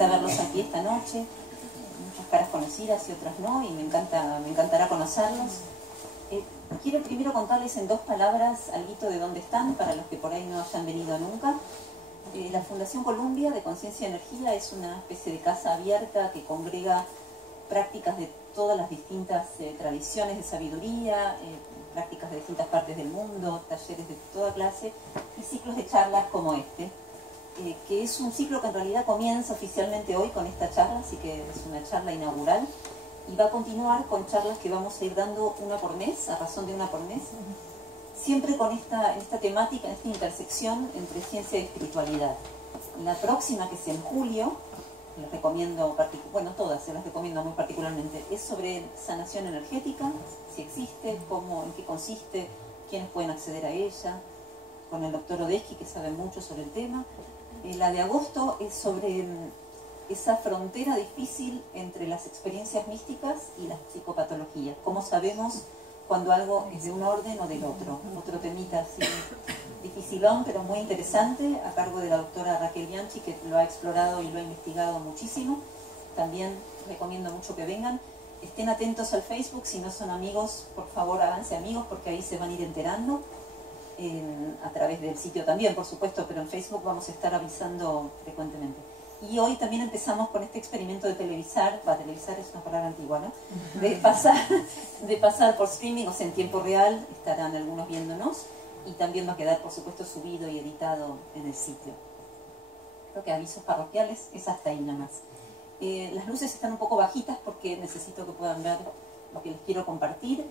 encanta verlos aquí esta noche, muchas caras conocidas y otras no, y me encantará conocerlos. Quiero primero contarles en 2 palabras algo de dónde están, para los que por ahí no hayan venido nunca. La Fundación Columbia de Conciencia y Energía es una especie de casa abierta que congrega prácticas de todas las distintas tradiciones de sabiduría, prácticas de distintas partes del mundo, talleres de toda clase y ciclos de charlas como este, que es un ciclo que en realidad comienza oficialmente hoy con esta charla, así que es una charla inaugural y va a continuar con charlas que vamos a ir dando una por mes, a razón de una por mes, siempre con esta temática, esta intersección entre ciencia y espiritualidad. La próxima, que es en julio, les recomiendo, bueno, todas se las recomiendo muy particularmente, es sobre sanación energética, si existe, cómo, en qué consiste, quiénes pueden acceder a ella, con el doctor Odeski, que sabe mucho sobre el tema. La de agosto es sobre esa frontera difícil entre las experiencias místicas y las psicopatologías. ¿Cómo sabemos cuando algo es de un orden o del otro? Otro temita así dificilón, pero muy interesante, a cargo de la doctora Raquel Bianchi, que lo ha explorado y lo ha investigado muchísimo. También recomiendo mucho que vengan. Estén atentos al Facebook, si no son amigos, por favor háganse amigos, porque ahí se van a ir enterando. A través del sitio también, por supuesto, pero en Facebook vamos a estar avisando frecuentemente. Y hoy también empezamos con este experimento de televisar, televisar es una palabra antigua, ¿no? De pasar por streaming, o sea, en tiempo real, estarán algunos viéndonos, y también va a quedar, por supuesto, subido y editado en el sitio. Creo que avisos parroquiales, es hasta ahí nada más. Las luces están un poco bajitas porque necesito que puedan ver lo que les quiero compartir.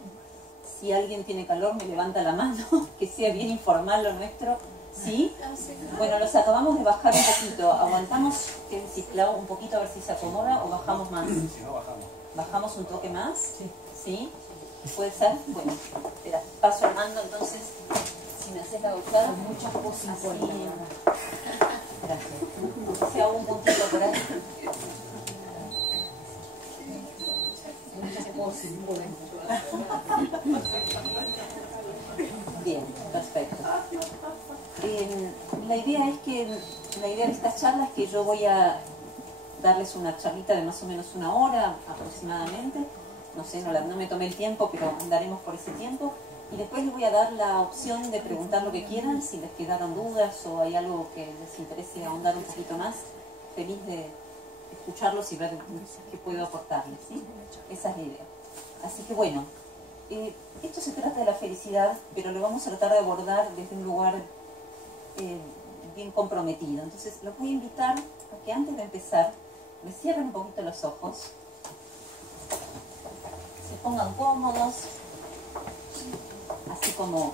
Si alguien tiene calor, me levanta la mano, que sea bien informal lo nuestro. ¿Sí? Bueno, los acabamos de bajar un poquito. Aguantamos, Clau, un poquito a ver si se acomoda, o bajamos más. Si no, bajamos. ¿Bajamos un toque más? ¿Sí? ¿Puede ser? Bueno, espera, paso Armando, entonces, si me haces la gozada. Muchas cosas. Gracias. Se hago un puntito por ahí. Muchas cosas. Bien, perfecto. La idea de estas charlas es que yo voy a darles una charlita de más o menos 1 hora aproximadamente. No sé, no me tomé el tiempo, pero andaremos por ese tiempo. Y después les voy a dar la opción de preguntar lo que quieran, si les quedaron dudas o hay algo que les interese ahondar un poquito más. Feliz de escucharlos y ver qué puedo aportarles, ¿sí? Esa es la idea. Así que bueno, esto se trata de la felicidad, pero lo vamos a tratar de abordar desde un lugar bien comprometido. Entonces los voy a invitar a que antes de empezar me cierren un poquito los ojos, se pongan cómodos, así como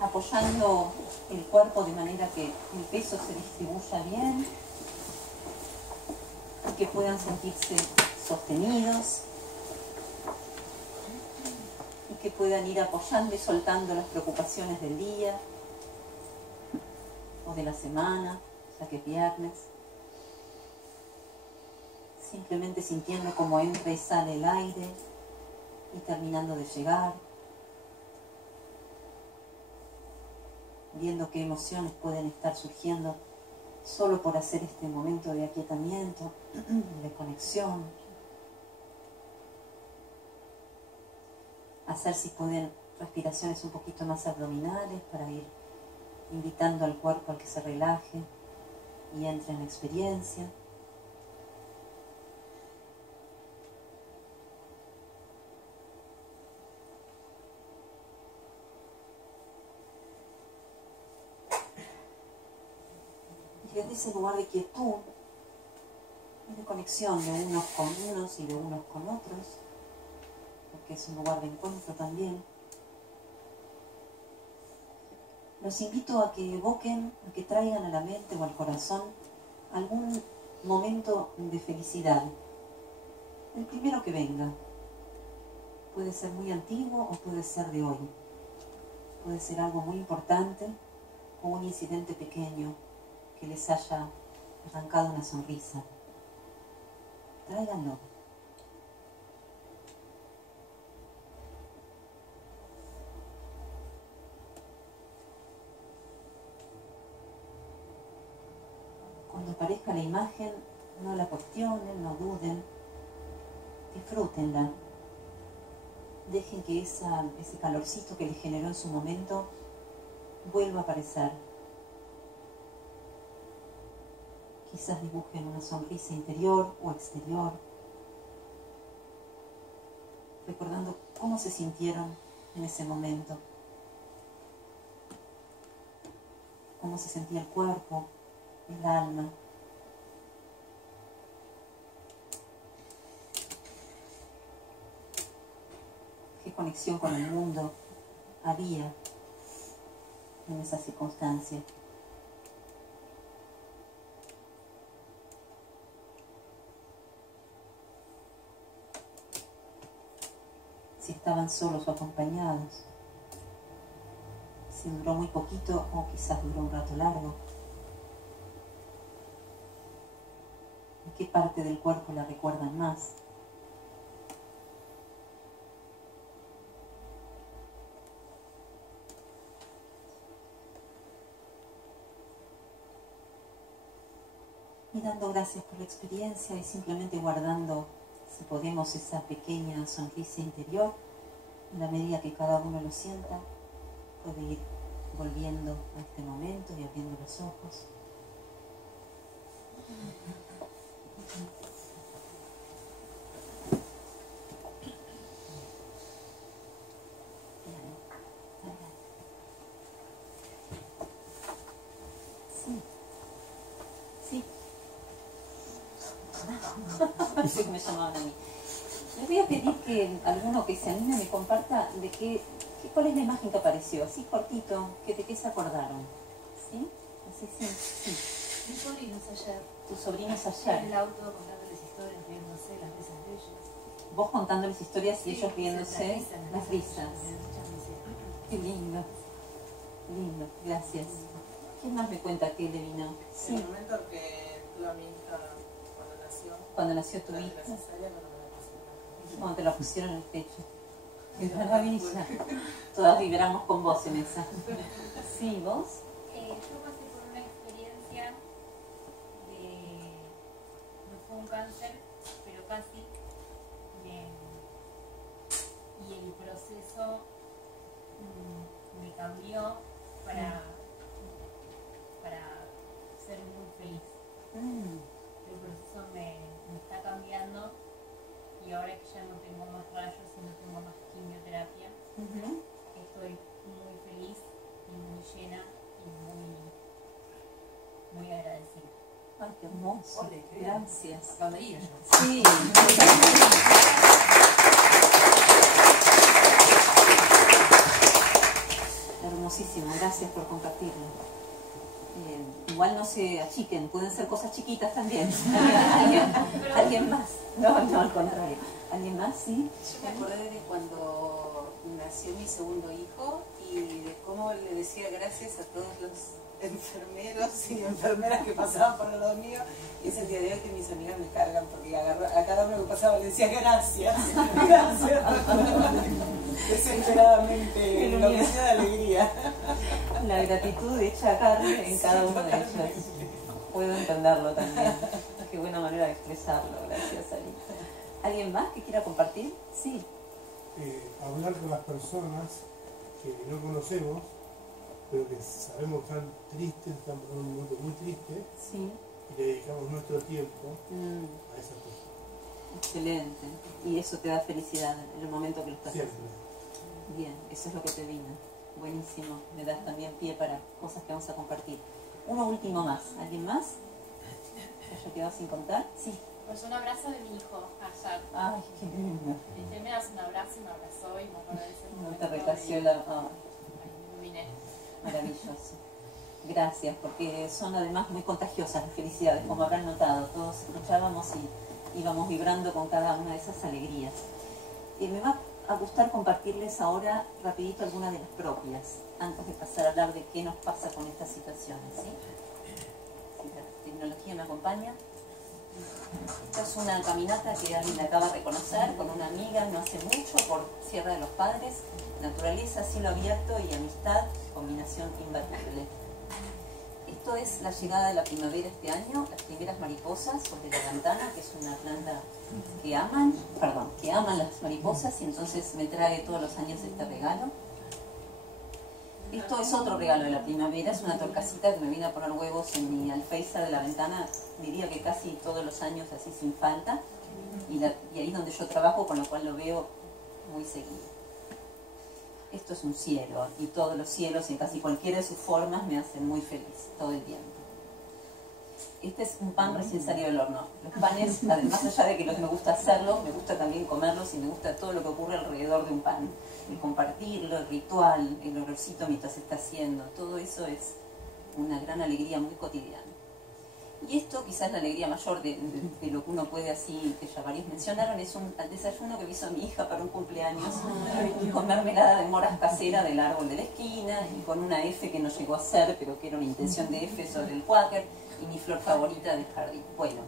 apoyando el cuerpo de manera que el peso se distribuya bien y que puedan sentirse sostenidos y que puedan ir apoyando y soltando las preocupaciones del día o de la semana, ya que es viernes. Simplemente sintiendo cómo entra y sale el aire y terminando de llegar. Viendo qué emociones pueden estar surgiendo solo por hacer este momento de aquietamiento, de conexión. Hacer, si pueden, respiraciones un poquito más abdominales para ir invitando al cuerpo a que se relaje y entre en la experiencia. Y desde ese lugar de quietud y de conexión de unos con unos y de unos con otros, porque es un lugar de encuentro también, los invito a que evoquen, a que traigan a la mente o al corazón algún momento de felicidad. El primero que venga. Puede ser muy antiguo o puede ser de hoy. Puede ser algo muy importante o un incidente pequeño que les haya arrancado una sonrisa. Tráiganlo. Cuando aparezca la imagen, No la cuestionen, no duden, disfrútenla. Dejen que ese calorcito que les generó en su momento vuelva a aparecer. Quizás dibujen una sonrisa interior o exterior, recordando cómo se sintieron en ese momento, cómo se sentía el cuerpo, el alma. Qué conexión con el mundo había en esa circunstancia. Si estaban solos o acompañados, si duró muy poquito o quizás duró un rato largo. ¿En qué parte del cuerpo la recuerdan más? Y dando gracias por la experiencia y simplemente guardando, si podemos, esa pequeña sonrisa interior, en la medida que cada uno lo sienta, puede ir volviendo a este momento y abriendo los ojos. Sí. Sí. Pensé que me llamaban a mí. Les voy a pedir que alguno que se anime me comparta de cuál es la imagen que apareció, así cortito, de qué se acordaron. ¿Sí? Así sí. Mis sobrinos ayer. Tus sobrinos En ayer. el auto contándoles historias, riéndose, las risas de ellos. Vos contándoles historias y ellos Sí, riéndose, las risas. Muchas risas. Qué lindo. Lindo, gracias. ¿Quién más me cuenta que le vino? Sí. En el momento que tuve a mi hija cuando nació. Cuando nació tu durante la hija. cesárea, cuando me la pusieron. Cuando te la pusieron en el pecho. Qué maravilla. Todas vibramos con vos en esa. Sí, ¿vos? Yo pasé por una experiencia no fue un cáncer, pero casi, y el proceso me cambió para ser muy feliz. El proceso me está cambiando y ahora que ya no tengo más rayos y no tengo más quimioterapia, estoy muy feliz y muy llena y muy agradecida. Ay, qué hermoso. Ole, qué Gracias. ¿A dónde iba yo? Sí. Hermosísimo, gracias por compartirlo. Igual no se achiquen, pueden ser cosas chiquitas también. ¿Alguien más? No, al contrario. ¿Alguien más? Sí. Yo me acordé de cuando nació mi segundo hijo y de cómo le decía gracias a todos los enfermeros y enfermeras que pasaban por lo mío, y es el día de hoy que mis amigas me cargan porque a cada uno que pasaba le decía gracias, gracias, desesperadamente, enloquecida de alegría. La gratitud hecha carne en cada uno de ellos. Puedo entenderlo también. Qué buena manera de expresarlo. Gracias, Ali. ¿Alguien más que quiera compartir? Sí. Hablar con las personas que no conocemos, pero que sabemos que están tristes, están por un momento muy triste, Sí. y le dedicamos nuestro tiempo a esas personas. Excelente. Y eso te da felicidad en el momento que lo estás Siempre. haciendo. Bien, eso es lo que te vino. Buenísimo. Me das también pie para cosas que vamos a compartir. Uno último más. ¿Alguien más? ¿Que haya quedado sin contar? Sí. Pues un abrazo de mi hijo ayer. Ay, qué lindo. Dice, me das un abrazo y me abrazó y me acordé de ese No momento. te recació la... Ay, me iluminé. Maravilloso. Gracias, porque son además muy contagiosas las felicidades, como habrán notado. Todos escuchábamos y íbamos vibrando con cada una de esas alegrías. Me va a gustar compartirles ahora rapidito algunas de las propias, antes de pasar a hablar de qué nos pasa con estas situaciones, ¿sí? Si la tecnología me acompaña. Esta es una caminata que alguien me acaba de reconocer con una amiga no hace mucho por Sierra de los Padres. Naturaleza, cielo abierto y amistad, combinación imbatible. Esto es la llegada de la primavera este año, las primeras mariposas sobre la ventana, que es una planta que aman las mariposas, y entonces me trae todos los años este regalo. Esto es otro regalo de la primavera, es una torcasita que me viene a poner huevos en mi alféizar de la ventana, diría que casi todos los años así sin falta, y ahí es donde yo trabajo, con lo cual lo veo muy seguido. Esto es un cielo, y todos los cielos en casi cualquiera de sus formas me hacen muy feliz todo el tiempo. Este es un pan recién salido del horno. Los panes, además allá de que me gusta hacerlos, me gusta también comerlos y me gusta todo lo que ocurre alrededor de un pan. El compartirlo, el ritual, el olorcito mientras se está haciendo, todo eso es una gran alegría muy cotidiana. Y esto, quizás la alegría mayor de lo que uno puede así, que ya varios mencionaron, es un desayuno que me hizo mi hija para un cumpleaños, con mermelada de moras casera del árbol de la esquina, y con una F que no llegó a ser, pero que era una intención de F sobre el quaker, y mi flor favorita del jardín. Bueno,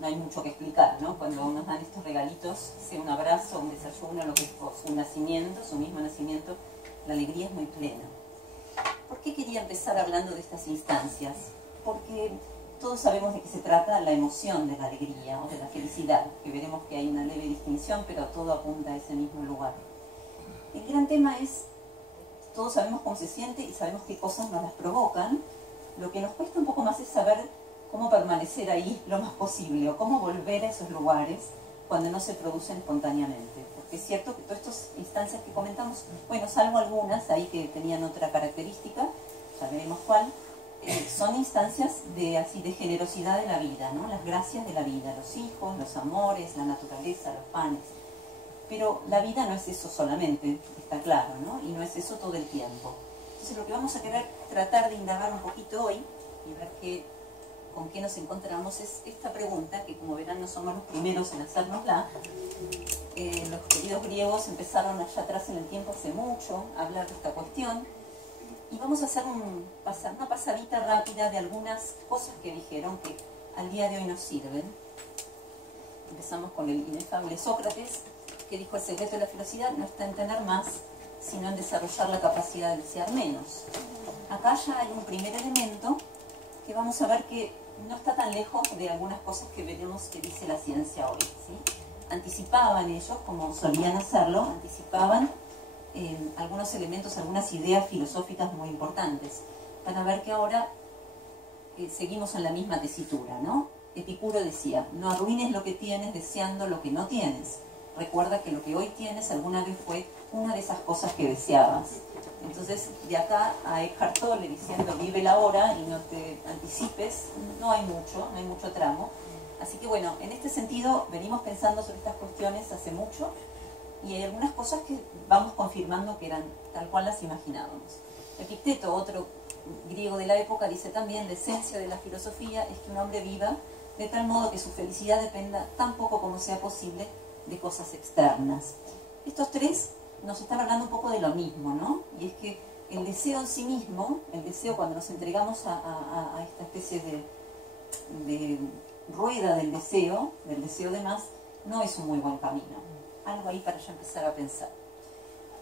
no hay mucho que explicar, ¿no? Cuando nos dan estos regalitos, sea un abrazo, un desayuno, lo que es su nacimiento, su mismo nacimiento, la alegría es muy plena. ¿Por qué quería empezar hablando de estas instancias? Porque todos sabemos de qué se trata la emoción de la alegría o de la felicidad, que veremos que hay una leve distinción, pero todo apunta a ese mismo lugar. El gran tema es, todos sabemos cómo se siente y sabemos qué cosas nos las provocan. Lo que nos cuesta un poco más es saber cómo permanecer ahí lo más posible, o cómo volver a esos lugares cuando no se producen espontáneamente. Porque es cierto que todas estas instancias que comentamos, bueno, salvo algunas ahí que tenían otra característica, ya veremos cuál, son instancias de generosidad de la vida, ¿no? Las gracias de la vida, los hijos, los amores, la naturaleza, los panes. Pero la vida no es eso solamente, está claro, ¿no? Y no es eso todo el tiempo. Entonces lo que vamos a querer tratar de indagar un poquito hoy y ver con qué nos encontramos es esta pregunta, que como verán no somos los primeros en hacérnosla. Los queridos griegos empezaron allá atrás en el tiempo hace mucho a hablar de esta cuestión. Y vamos a hacer una pasadita rápida de algunas cosas que dijeron que al día de hoy nos sirven. Empezamos con el inefable Sócrates, que dijo: el secreto de la felicidad no está en tener más, sino en desarrollar la capacidad de desear menos. Acá ya hay un primer elemento que vamos a ver que no está tan lejos de algunas cosas que veremos que dice la ciencia hoy, ¿sí? Anticipaban ellos, como solían hacerlo, anticipaban algunos elementos, algunas ideas filosóficas muy importantes, para ver que ahora seguimos en la misma tesitura, ¿no? Epicuro decía: no arruines lo que tienes deseando lo que no tienes. Recuerda que lo que hoy tienes alguna vez fue una de esas cosas que deseabas. Entonces, de acá a Eckhart Tolle diciendo: vive la hora y no te anticipes, no hay mucho tramo. Así que bueno, en este sentido venimos pensando sobre estas cuestiones hace mucho, y hay algunas cosas que vamos confirmando que eran tal cual las imaginábamos. Epicteto, otro griego de la época, dice también: la esencia de la filosofía es que un hombre viva de tal modo que su felicidad dependa tan poco como sea posible de cosas externas. Estos tres nos están hablando un poco de lo mismo, ¿no? Y es que el deseo en sí mismo, el deseo cuando nos entregamos a esta especie de rueda del deseo de más, no es un muy buen camino. Algo ahí para ya empezar a pensar.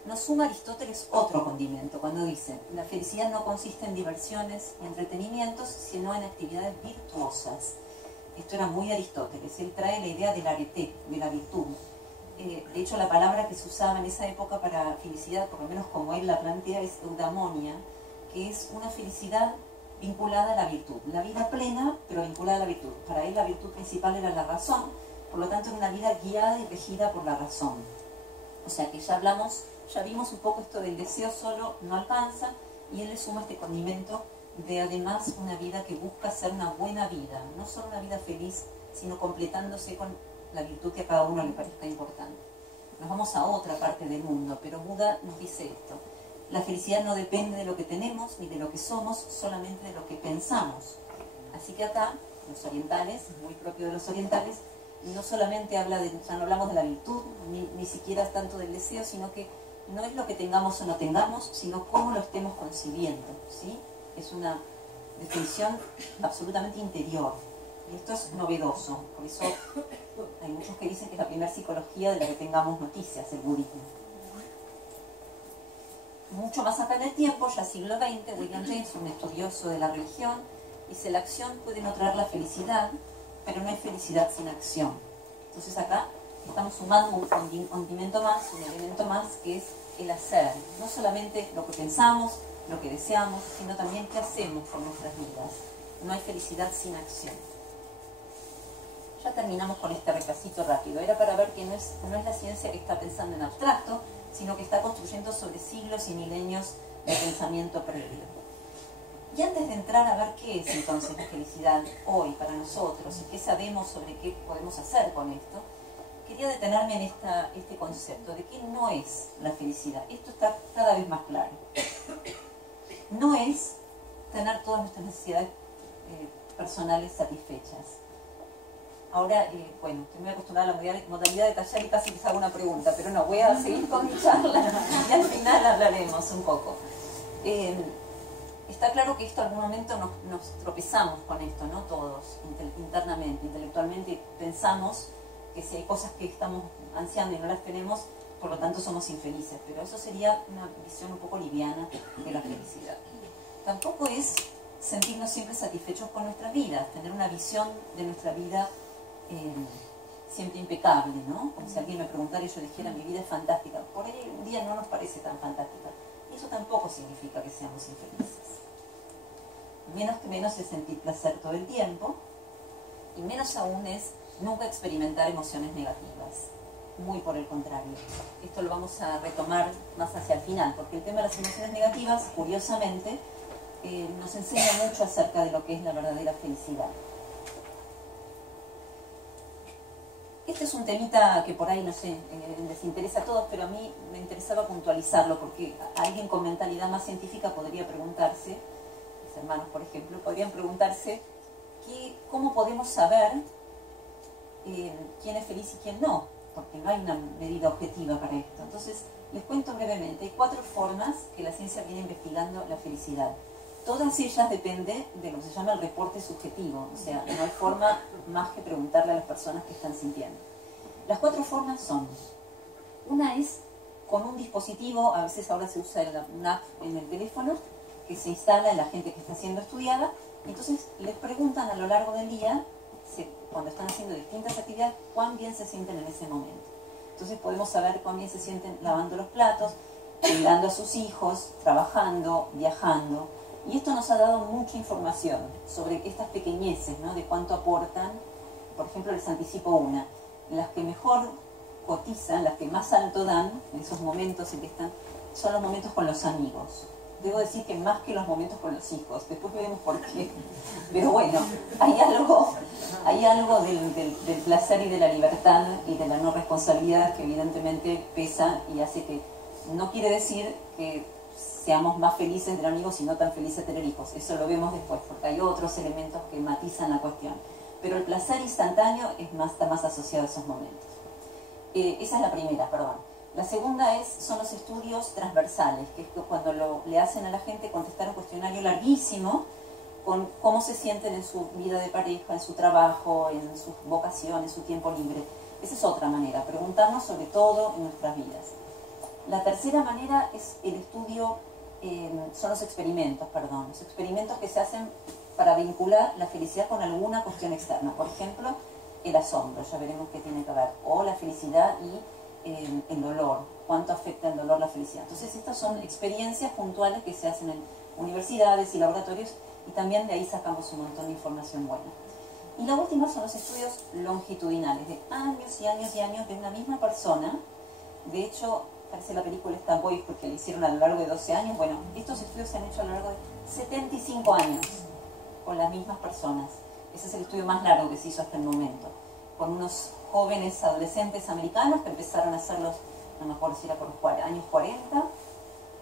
Nos suma Aristóteles otro condimento cuando dice: la felicidad no consiste en diversiones y entretenimientos, sino en actividades virtuosas. Esto era muy Aristóteles. Él trae la idea del arete, de la virtud. De hecho, la palabra que se usaba en esa época para felicidad, por lo menos como él la plantea, es eudaimonia, que es una felicidad vinculada a la virtud. La vida plena, pero vinculada a la virtud. Para él la virtud principal era la razón, por lo tanto era una vida guiada y regida por la razón. O sea que ya vimos un poco esto del deseo solo no alcanza, y él le suma este condimento de además una vida que busca ser una buena vida, no solo una vida feliz, sino completándose con la virtud que a cada uno le parezca importante. Nos vamos a otra parte del mundo, pero Buda nos dice esto: la felicidad no depende de lo que tenemos ni de lo que somos, solamente de lo que pensamos. Así que acá, los orientales, muy propio de los orientales, no solamente ya no hablamos de la virtud, ni siquiera tanto del deseo, sino que no es lo que tengamos o no tengamos, sino cómo lo estemos concibiendo, ¿sí? Es una definición absolutamente interior. Y esto es novedoso, por eso hay muchos que dicen que es la primera psicología de la que tengamos noticias, el budismo. mucho más acá en el tiempo, ya siglo XX, William James, un estudioso de la religión, dice: la acción puede no traer la felicidad, pero no hay felicidad sin acción. Entonces acá estamos sumando un condimento más, un elemento más, que es el hacer. No solamente lo que pensamos, lo que deseamos, sino también qué hacemos con nuestras vidas. No hay felicidad sin acción. Ya terminamos con este repasito rápido. Era para ver que no es la ciencia que está pensando en abstracto, sino que está construyendo sobre siglos y milenios de pensamiento previo. Y antes de entrar a ver qué es entonces la felicidad hoy para nosotros y qué sabemos sobre qué podemos hacer con esto, quería detenerme en este concepto de qué no es la felicidad. Esto está cada vez más claro. No es tener todas nuestras necesidades personales satisfechas. Ahora, bueno, estoy muy acostumbrada a la modalidad de tallar y casi les hago una pregunta, pero no, voy a seguir con mi charla y al final hablaremos un poco. Está claro que esto en algún momento nos tropezamos con esto, ¿no? Todos, internamente, intelectualmente, pensamos que si hay cosas que estamos ansiando y no las tenemos, por lo tanto somos infelices, pero eso sería una visión un poco liviana de la felicidad. Tampoco es sentirnos siempre satisfechos con nuestras vidas, tener una visión de nuestra vida siempre impecable, ¿no? Como si alguien me preguntara y yo dijera: mi vida es fantástica. Por ahí un día no nos parece tan fantástica. Y eso tampoco significa que seamos infelices. Menos es sentir placer todo el tiempo, y menos aún es nunca experimentar emociones negativas. Muy por el contrario. Esto lo vamos a retomar más hacia el final, porque el tema de las emociones negativas, curiosamente, nos enseña mucho acerca de lo que es la verdadera felicidad. Este es un temita que por ahí, no sé, les interesa a todos, pero a mí me interesaba puntualizarlo, porque alguien con mentalidad más científica podría preguntarse, mis hermanos por ejemplo, podrían preguntarse cómo podemos saber quién es feliz y quién no, porque no hay una medida objetiva para esto. Entonces, les cuento brevemente, hay 4 formas que la ciencia viene investigando la felicidad. Todas ellas dependen de lo que se llama el reporte subjetivo, o sea, no hay forma más que preguntarle a las personas qué están sintiendo. Las 4 formas son: una es con un dispositivo, a veces ahora se usa una app en el teléfono, que se instala en la gente que está siendo estudiada, y entonces les preguntan a lo largo del día, cuando están haciendo distintas actividades, cuán bien se sienten en ese momento. Entonces podemos saber cuán bien se sienten lavando los platos, cuidando a sus hijos, trabajando, viajando. Y esto nos ha dado mucha información sobre estas pequeñeces, ¿no? De cuánto aportan. Por ejemplo, les anticipo una. Las que mejor cotizan, las que más alto dan en esos momentos en que están, son los momentos con los amigos. Debo decir que más que los momentos con los hijos. Después veremos por qué. Pero bueno, hay algo del placer y de la libertad y de la no responsabilidad que evidentemente pesa y hace que... No quiere decir que seamos más felices de tener amigos y no tan felices de tener hijos. Eso lo vemos después, porque hay otros elementos que matizan la cuestión. Pero el placer instantáneo está más asociado a esos momentos. Esa es la primera, perdón. La segunda son los estudios transversales, que es cuando le hacen a la gente contestar un cuestionario larguísimo con cómo se sienten en su vida de pareja, en su trabajo, en sus vocaciones, en su tiempo libre. Esa es otra manera, preguntarnos sobre todo en nuestras vidas. La tercera manera es el estudio, son los experimentos que se hacen para vincular la felicidad con alguna cuestión externa. Por ejemplo, el asombro, ya veremos qué tiene que ver, o la felicidad y el dolor, cuánto afecta el dolor la felicidad. Entonces estas son experiencias puntuales que se hacen en universidades y laboratorios, y también de ahí sacamos un montón de información buena. Y la última son los estudios longitudinales, de años y años y años de una misma persona. De hecho, parece la película esta Boys porque la hicieron a lo largo de 12 años. Bueno, estos estudios se han hecho a lo largo de 75 años con las mismas personas. Ese es el estudio más largo que se hizo hasta el momento, con unos jóvenes adolescentes americanos que empezaron a hacerlos, no me acuerdo si era por los años 40,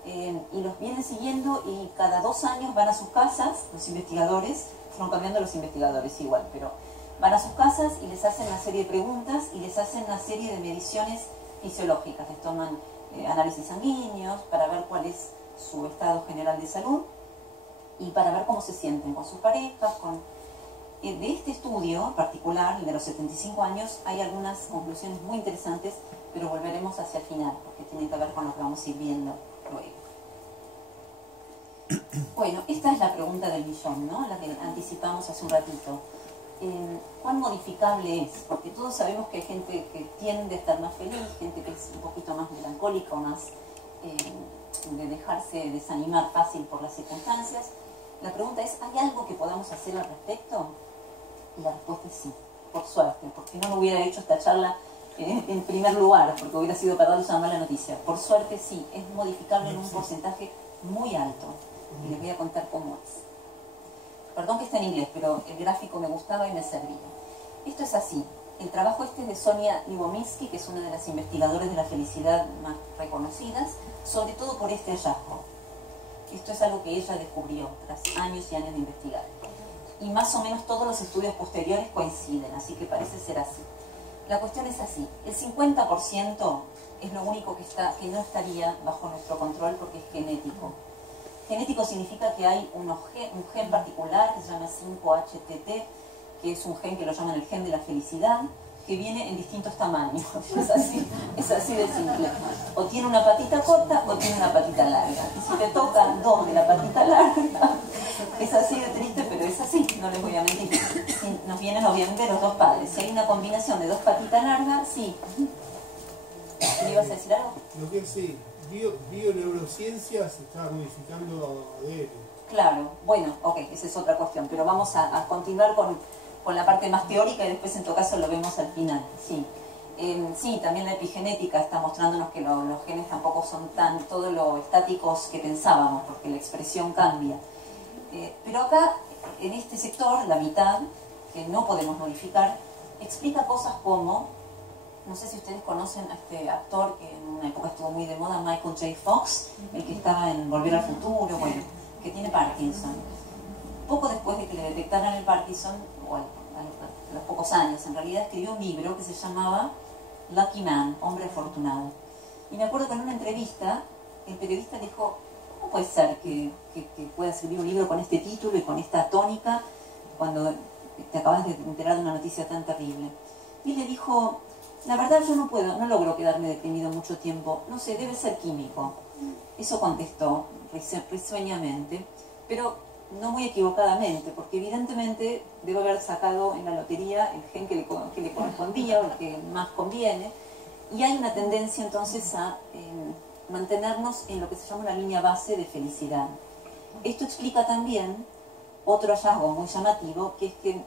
y los vienen siguiendo, y cada 2 años van a sus casas, los investigadores, fueron cambiando los investigadores igual, pero van a sus casas y les hacen una serie de preguntas y les hacen una serie de mediciones fisiológicas, les toman análisis sanguíneos para ver cuál es su estado general de salud y para ver cómo se sienten con sus parejas, de este estudio particular, el de los 75 años, hay algunas conclusiones muy interesantes, pero volveremos hacia el final, porque tienen que ver con lo que vamos a ir viendo luego. Bueno, esta es la pregunta del millón, ¿no? La que anticipamos hace un ratito. ¿Cuán modificable es? Porque todos sabemos que hay gente que tiende a estar más feliz, gente que es un poquito más melancólica o más de dejarse desanimar fácil por las circunstancias. La pregunta es, ¿hay algo que podamos hacer al respecto? Y la respuesta es sí, por suerte, porque no me hubiera hecho esta charla en primer lugar, porque hubiera sido para darles una mala noticia. Por suerte sí, es modificable en un porcentaje muy alto. Y les voy a contar cómo es. Perdón que está en inglés, pero el gráfico me gustaba y me servía. Esto es así. El trabajo este es de Sonia Lyubomirsky, que es una de las investigadoras de la felicidad más reconocidas, sobre todo por este hallazgo. Esto es algo que ella descubrió tras años y años de investigar. Y más o menos todos los estudios posteriores coinciden, así que parece ser así. La cuestión es así. El 50% es lo único que no estaría bajo nuestro control porque es genético. Genético significa que hay un gen particular que se llama 5-HTT, que es un gen que lo llaman el gen de la felicidad, que viene en distintos tamaños. Es así de simple. O tiene una patita corta o tiene una patita larga. Y si te tocan dos de la patita larga, es así de triste, pero es así, no les voy a mentir. Si nos vienen obviamente los dos padres. Si hay una combinación de dos patitas largas, sí. ¿Me ibas a decir algo? Lo que sí, bioneurociencia se está modificando ADN. Claro, bueno, ok, esa es otra cuestión, pero vamos a continuar con la parte más teórica y después en todo caso lo vemos al final. Sí, sí, también la epigenética está mostrándonos que los genes tampoco son todo lo estáticos que pensábamos, porque la expresión cambia. Pero acá, en este sector, la mitad, que no podemos modificar, explica cosas como, no sé si ustedes conocen a este actor que en una época estuvo muy de moda, Michael J. Fox, el que estaba en Volver al Futuro, bueno, que tiene Parkinson. Poco después de que le detectaran el Parkinson, o a los pocos años en realidad, escribió un libro que se llamaba Lucky Man, Hombre Afortunado. Y me acuerdo que en una entrevista, el periodista dijo, ¿cómo puede ser que pueda escribir un libro con este título y con esta tónica cuando te acabas de enterar de una noticia tan terrible? Y le dijo, la verdad yo no logro quedarme deprimido mucho tiempo, no sé, debe ser químico. Eso contestó risueñamente, pero no muy equivocadamente, porque evidentemente debe haber sacado en la lotería el gen que le correspondía o el que más conviene, y hay una tendencia entonces a mantenernos en lo que se llama una línea base de felicidad. Esto explica también otro hallazgo muy llamativo, que es que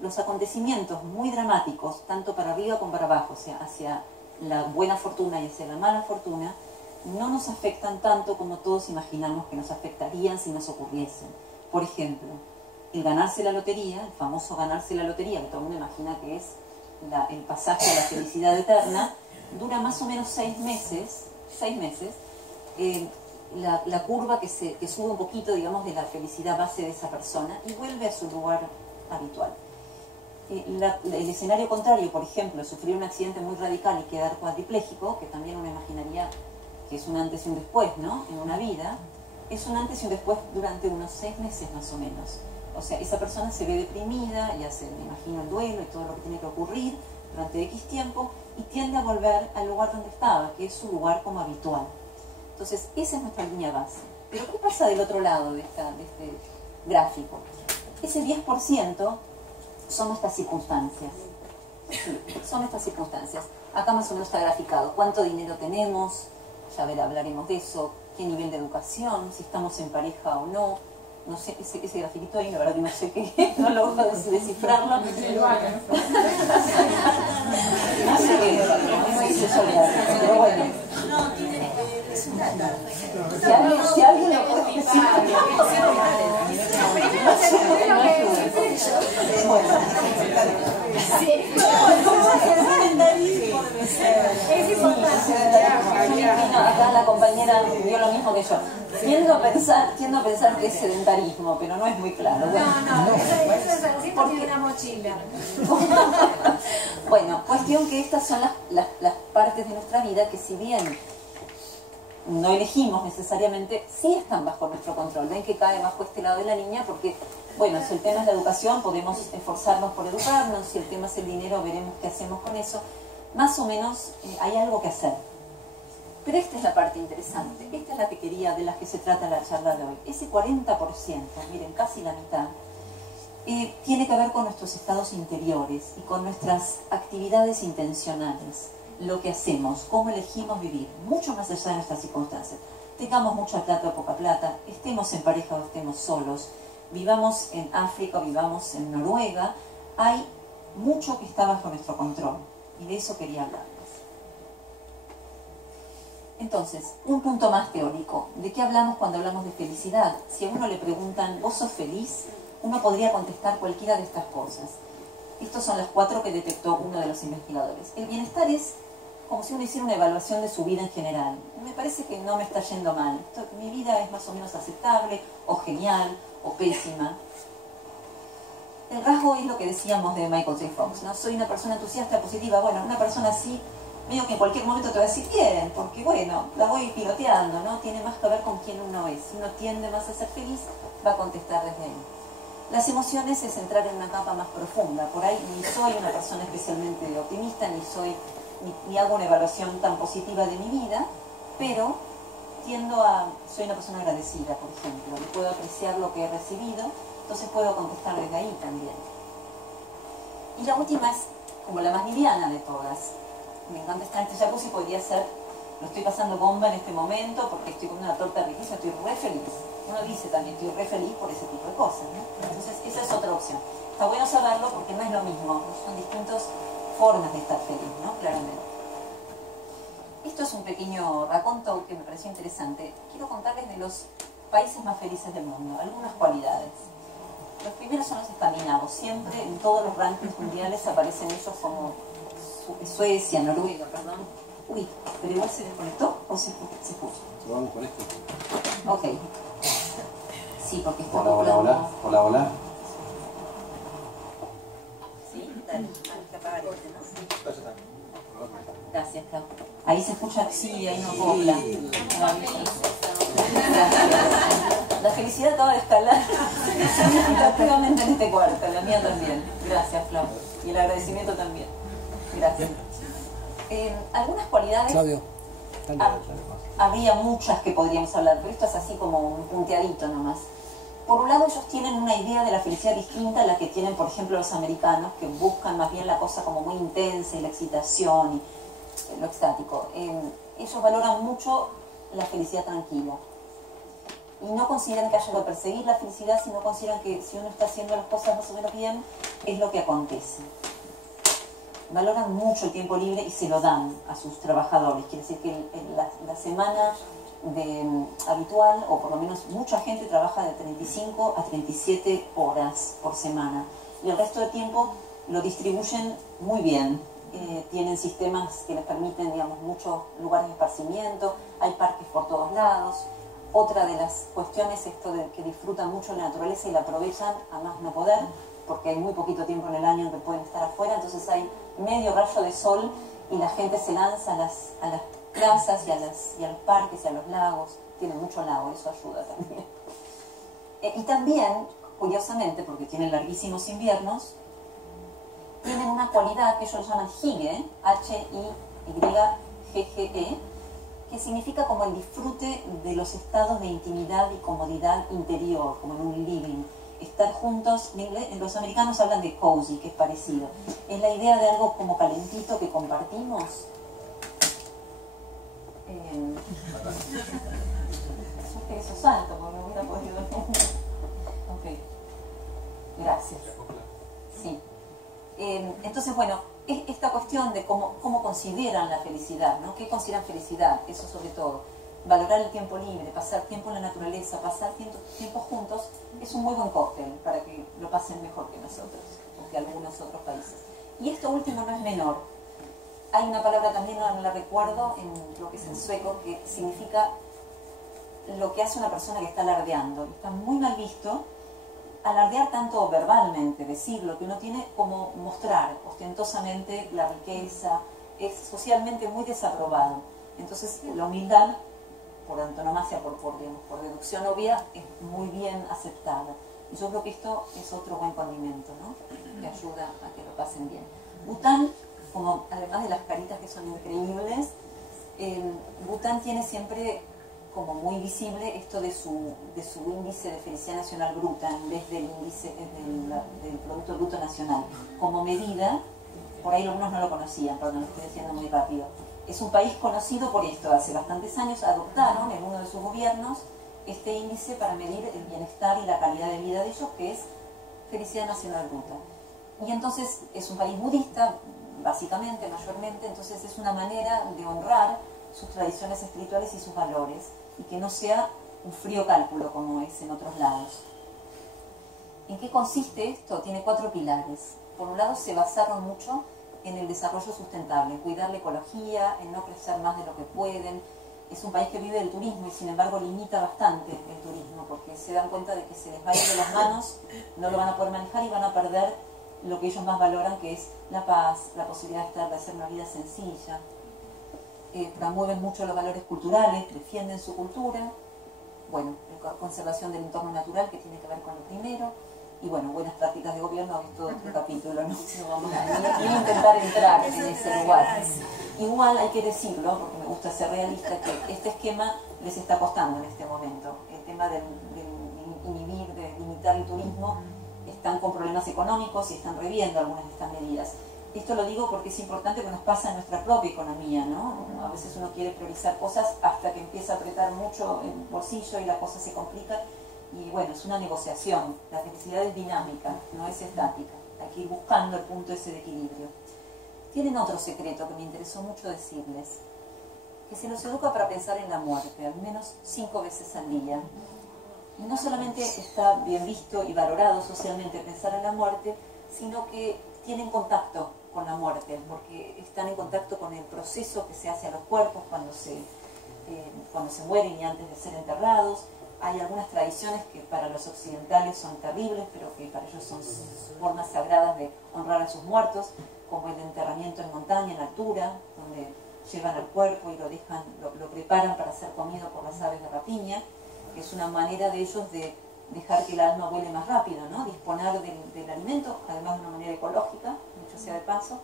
los acontecimientos muy dramáticos, tanto para arriba como para abajo, o sea, hacia la buena fortuna y hacia la mala fortuna, no nos afectan tanto como todos imaginamos que nos afectarían si nos ocurriesen. Por ejemplo, el ganarse la lotería, el famoso ganarse la lotería, que todo el mundo imagina que es el pasaje a la felicidad eterna, dura más o menos 6 meses, la curva que sube un poquito, digamos, de la felicidad base de esa persona y vuelve a su lugar habitual. El escenario contrario, por ejemplo, sufrir un accidente muy radical y quedar cuadripléjico, que también uno imaginaría que es un antes y un después, ¿no?, en una vida, es un antes y un después durante unos 6 meses más o menos. O sea, esa persona se ve deprimida y hace, me imagino, el duelo y todo lo que tiene que ocurrir durante X tiempo y tiende a volver al lugar donde estaba, que es su lugar como habitual. Entonces, esa es nuestra línea base. Pero ¿qué pasa del otro lado de este gráfico? Ese 10% son nuestras circunstancias. Sí, son nuestras circunstancias. Acá más o menos está graficado. ¿Cuánto dinero tenemos? Ya hablaremos de eso. ¿Qué nivel de educación? Si estamos en pareja o no. No sé, ese grafiquito ahí, la verdad que no sé qué es. No logro descifrarlo. No sé qué es. No hice yo el gráfico, pero bueno. Si alguien lo puede decir, bueno. Es importante. Acá la compañera vio lo mismo que yo. Tiendo a pensar que es sedentarismo, pero no es muy claro. No, eso es así porque una mochila. Bueno, cuestión que estas son las partes de nuestra vida que, si bien no elegimos necesariamente, sí están bajo nuestro control. Ven que cae bajo este lado de la línea porque, bueno, si el tema es la educación, podemos esforzarnos por educarnos. Si el tema es el dinero, veremos qué hacemos con eso. Más o menos hay algo que hacer. Pero esta es la parte interesante, esta es la que quería, de la que se trata la charla de hoy. Ese 40%, miren, casi la mitad, tiene que ver con nuestros estados interiores y con nuestras actividades intencionales, lo que hacemos, cómo elegimos vivir, mucho más allá de nuestras circunstancias. Tengamos mucha plata o poca plata, estemos en pareja o estemos solos, vivamos en África o vivamos en Noruega, hay mucho que está bajo nuestro control y de eso quería hablarles. Entonces, un punto más teórico. ¿De qué hablamos cuando hablamos de felicidad? Si a uno le preguntan, ¿vos sos feliz?, uno podría contestar cualquiera de estas cosas. Estas son las 4 que detectó uno de los investigadores. El bienestar es como si uno hiciera una evaluación de su vida en general. Me parece que no me está yendo mal. Mi vida es más o menos aceptable, o genial, o pésima. El rasgo es lo que decíamos de Michael J. Fox, ¿no? Soy una persona entusiasta, positiva. Bueno, una persona así, medio que en cualquier momento te va a decir bien, porque bueno, la voy piloteando, ¿no? Tiene más que ver con quién uno es. Si uno tiende más a ser feliz, va a contestar desde ahí. Las emociones es entrar en una capa más profunda. Por ahí ni soy una persona especialmente optimista, ni hago una evaluación tan positiva de mi vida, pero soy una persona agradecida, por ejemplo, y puedo apreciar lo que he recibido, entonces puedo contestar desde ahí también. Y la última es como la más liviana de todas. Me encanta estar en este jacuzzi, podría ser, lo estoy pasando bomba en este momento porque estoy con una torta riquísima, estoy re feliz. Uno dice también, estoy re feliz por ese tipo de cosas, ¿no? Entonces esa es otra opción. Está bueno saberlo porque no es lo mismo, son distintas formas de estar feliz, ¿no? Claramente. Esto es un pequeño raconto que me pareció interesante. Quiero contarles de los países más felices del mundo, algunas cualidades. Los primeros son los escandinavos. Siempre en todos los rankings mundiales aparecen ellos como Suecia, Noruega, perdón. Uy, pero igual se desconectó o se puso. Vamos con esto. Ok. Sí, porque está Hola. Sí, dale, hay que apagar este, ¿no? Gracias, Clau. Ahí se escucha, sí, ahí no copla. La felicidad acaba de escalar significativamente en este cuarto, la mía también. Gracias, Flau. Y el agradecimiento también. Gracias. Algunas cualidades... Claudio. Habría muchas que podríamos hablar, pero esto es así como un punteadito nomás. Por un lado, ellos tienen una idea de la felicidad distinta a la que tienen, por ejemplo, los americanos, que buscan más bien la cosa como muy intensa y la excitación y lo extático. Ellos valoran mucho la felicidad tranquila. Y no consideran que haya que perseguir la felicidad, sino consideran que si uno está haciendo las cosas más o menos bien, es lo que acontece. Valoran mucho el tiempo libre y se lo dan a sus trabajadores. Quiere decir que la semana habitual, o por lo menos mucha gente trabaja de 35 a 37 horas por semana. Y el resto del tiempo lo distribuyen muy bien. Tienen sistemas que les permiten, digamos, muchos lugares de esparcimiento, hay parques por todos lados. Otra de las cuestiones es esto de que disfrutan mucho la naturaleza y la aprovechan a más no poder, porque hay muy poquito tiempo en el año en que pueden estar afuera, entonces hay medio rayo de sol y la gente se lanza a las plazas y a los parques y a los lagos. Tienen mucho lago, eso ayuda también. Y también, curiosamente, porque tienen larguísimos inviernos, tienen una cualidad que ellos llaman hygge, H-I-Y-G-G-E, que significa como el disfrute de los estados de intimidad y comodidad interior, como en un living. Estar juntos, los americanos hablan de cozy, que es parecido. Es la idea de algo como calentito que compartimos. Que eso salto, porque me hubiera podido... Ok, gracias. Sí. Entonces, bueno, es esta cuestión de cómo consideran la felicidad, ¿no? ¿Qué consideran felicidad? Eso sobre todo. Valorar el tiempo libre, pasar tiempo en la naturaleza, pasar tiempo juntos, es un muy buen cóctel para que lo pasen mejor que nosotros, o que algunos otros países. Y esto último no es menor. Hay una palabra también, no la recuerdo, en lo que es en sueco, que significa lo que hace una persona que está alardeando. Está muy mal visto alardear tanto verbalmente, decir lo que uno tiene, como mostrar ostentosamente la riqueza. Es socialmente muy desaprobado. Entonces la humildad, por antonomasia, por deducción obvia, es muy bien aceptada. Y yo creo que esto es otro buen condimento, ¿no? Que ayuda a que lo pasen bien. Bután, como además de las caritas que son increíbles, Bután tiene siempre como muy visible esto de su índice de felicidad nacional bruta en vez del índice del Producto Bruto Nacional. Como medida, por ahí algunos no lo conocían, perdón, lo estoy diciendo muy rápido. Es un país conocido por esto. Hace bastantes años adoptaron en uno de sus gobiernos este índice para medir el bienestar y la calidad de vida de ellos, que es felicidad nacional bruta. Y entonces es un país budista, básicamente, mayormente, entonces es una manera de honrar sus tradiciones espirituales y sus valores, y que no sea un frío cálculo como es en otros lados. ¿En qué consiste esto? Tiene 4 pilares. Por un lado, se basaron mucho en el desarrollo sustentable, en cuidar la ecología, en no crecer más de lo que pueden. Es un país que vive del turismo y sin embargo limita bastante el turismo, porque se dan cuenta de que se les va a ir de las manos, no lo van a poder manejar y van a perder lo que ellos más valoran, que es la paz, la posibilidad de hacer una vida sencilla. Promueven mucho los valores culturales, defienden su cultura, bueno, conservación del entorno natural, que tiene que ver con lo primero, y bueno, buenas prácticas de gobierno, es todo otro capítulo, ¿no? No vamos a ni intentar entrar en ese lugar. Igual hay que decirlo, porque me gusta ser realista, que este esquema les está costando en este momento. El tema de inhibir, de limitar el turismo, están con problemas económicos y están reviendo algunas de estas medidas. Esto lo digo porque es importante que nos pasa en nuestra propia economía, ¿no? A veces uno quiere priorizar cosas hasta que empieza a apretar mucho el bolsillo y la cosa se complica. Y bueno, es una negociación. La felicidad es dinámica, no es estática. Hay que ir buscando el punto ese de equilibrio. Tienen otro secreto que me interesó mucho decirles, que se los educa para pensar en la muerte, al menos 5 veces al día. Y no solamente está bien visto y valorado socialmente pensar en la muerte, sino que tienen contacto con la muerte, porque están en contacto con el proceso que se hace a los cuerpos cuando se mueren y antes de ser enterrados. Hay algunas tradiciones que para los occidentales son terribles, pero que para ellos son formas sagradas de honrar a sus muertos, como el enterramiento en montaña, en altura, donde llevan al cuerpo y lo preparan para ser comido por las aves de rapiña, que es una manera de ellos de dejar que el alma vuele más rápido, ¿no? Disponer del alimento, además de una manera ecológica, dicho sea de paso.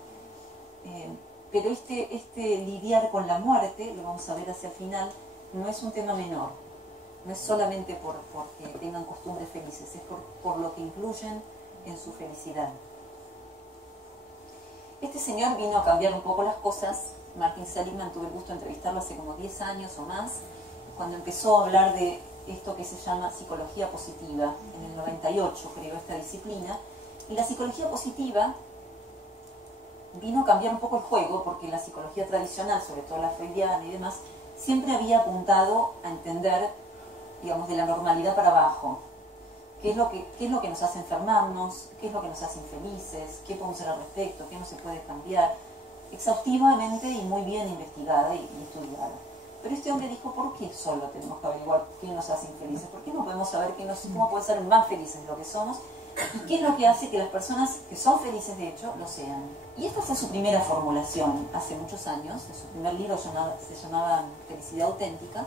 Pero este lidiar con la muerte, lo vamos a ver hacia el final, no es un tema menor. No es solamente porque tengan costumbres felices, es por lo que incluyen en su felicidad. Este señor vino a cambiar un poco las cosas. Martin Seligman, tuve el gusto de entrevistarlo hace como 10 años o más, cuando empezó a hablar de esto que se llama psicología positiva. En el 98 creó esta disciplina, y la psicología positiva vino a cambiar un poco el juego, porque la psicología tradicional, sobre todo la freudiana y demás, siempre había apuntado a entender, digamos, de la normalidad para abajo. ¿Qué es lo que nos hace enfermarnos? ¿Qué es lo que nos hace infelices? ¿Qué podemos hacer al respecto? ¿Qué no se puede cambiar? Exhaustivamente y muy bien investigada y estudiada. Pero este hombre dijo, ¿por qué solo tenemos que averiguar qué nos hace infelices? ¿Por qué no podemos saber cómo podemos ser más felices de lo que somos? ¿Y qué es lo que hace que las personas que son felices, de hecho, lo sean? Y esta fue su primera formulación hace muchos años. En su primer libro se llamaba Felicidad Auténtica.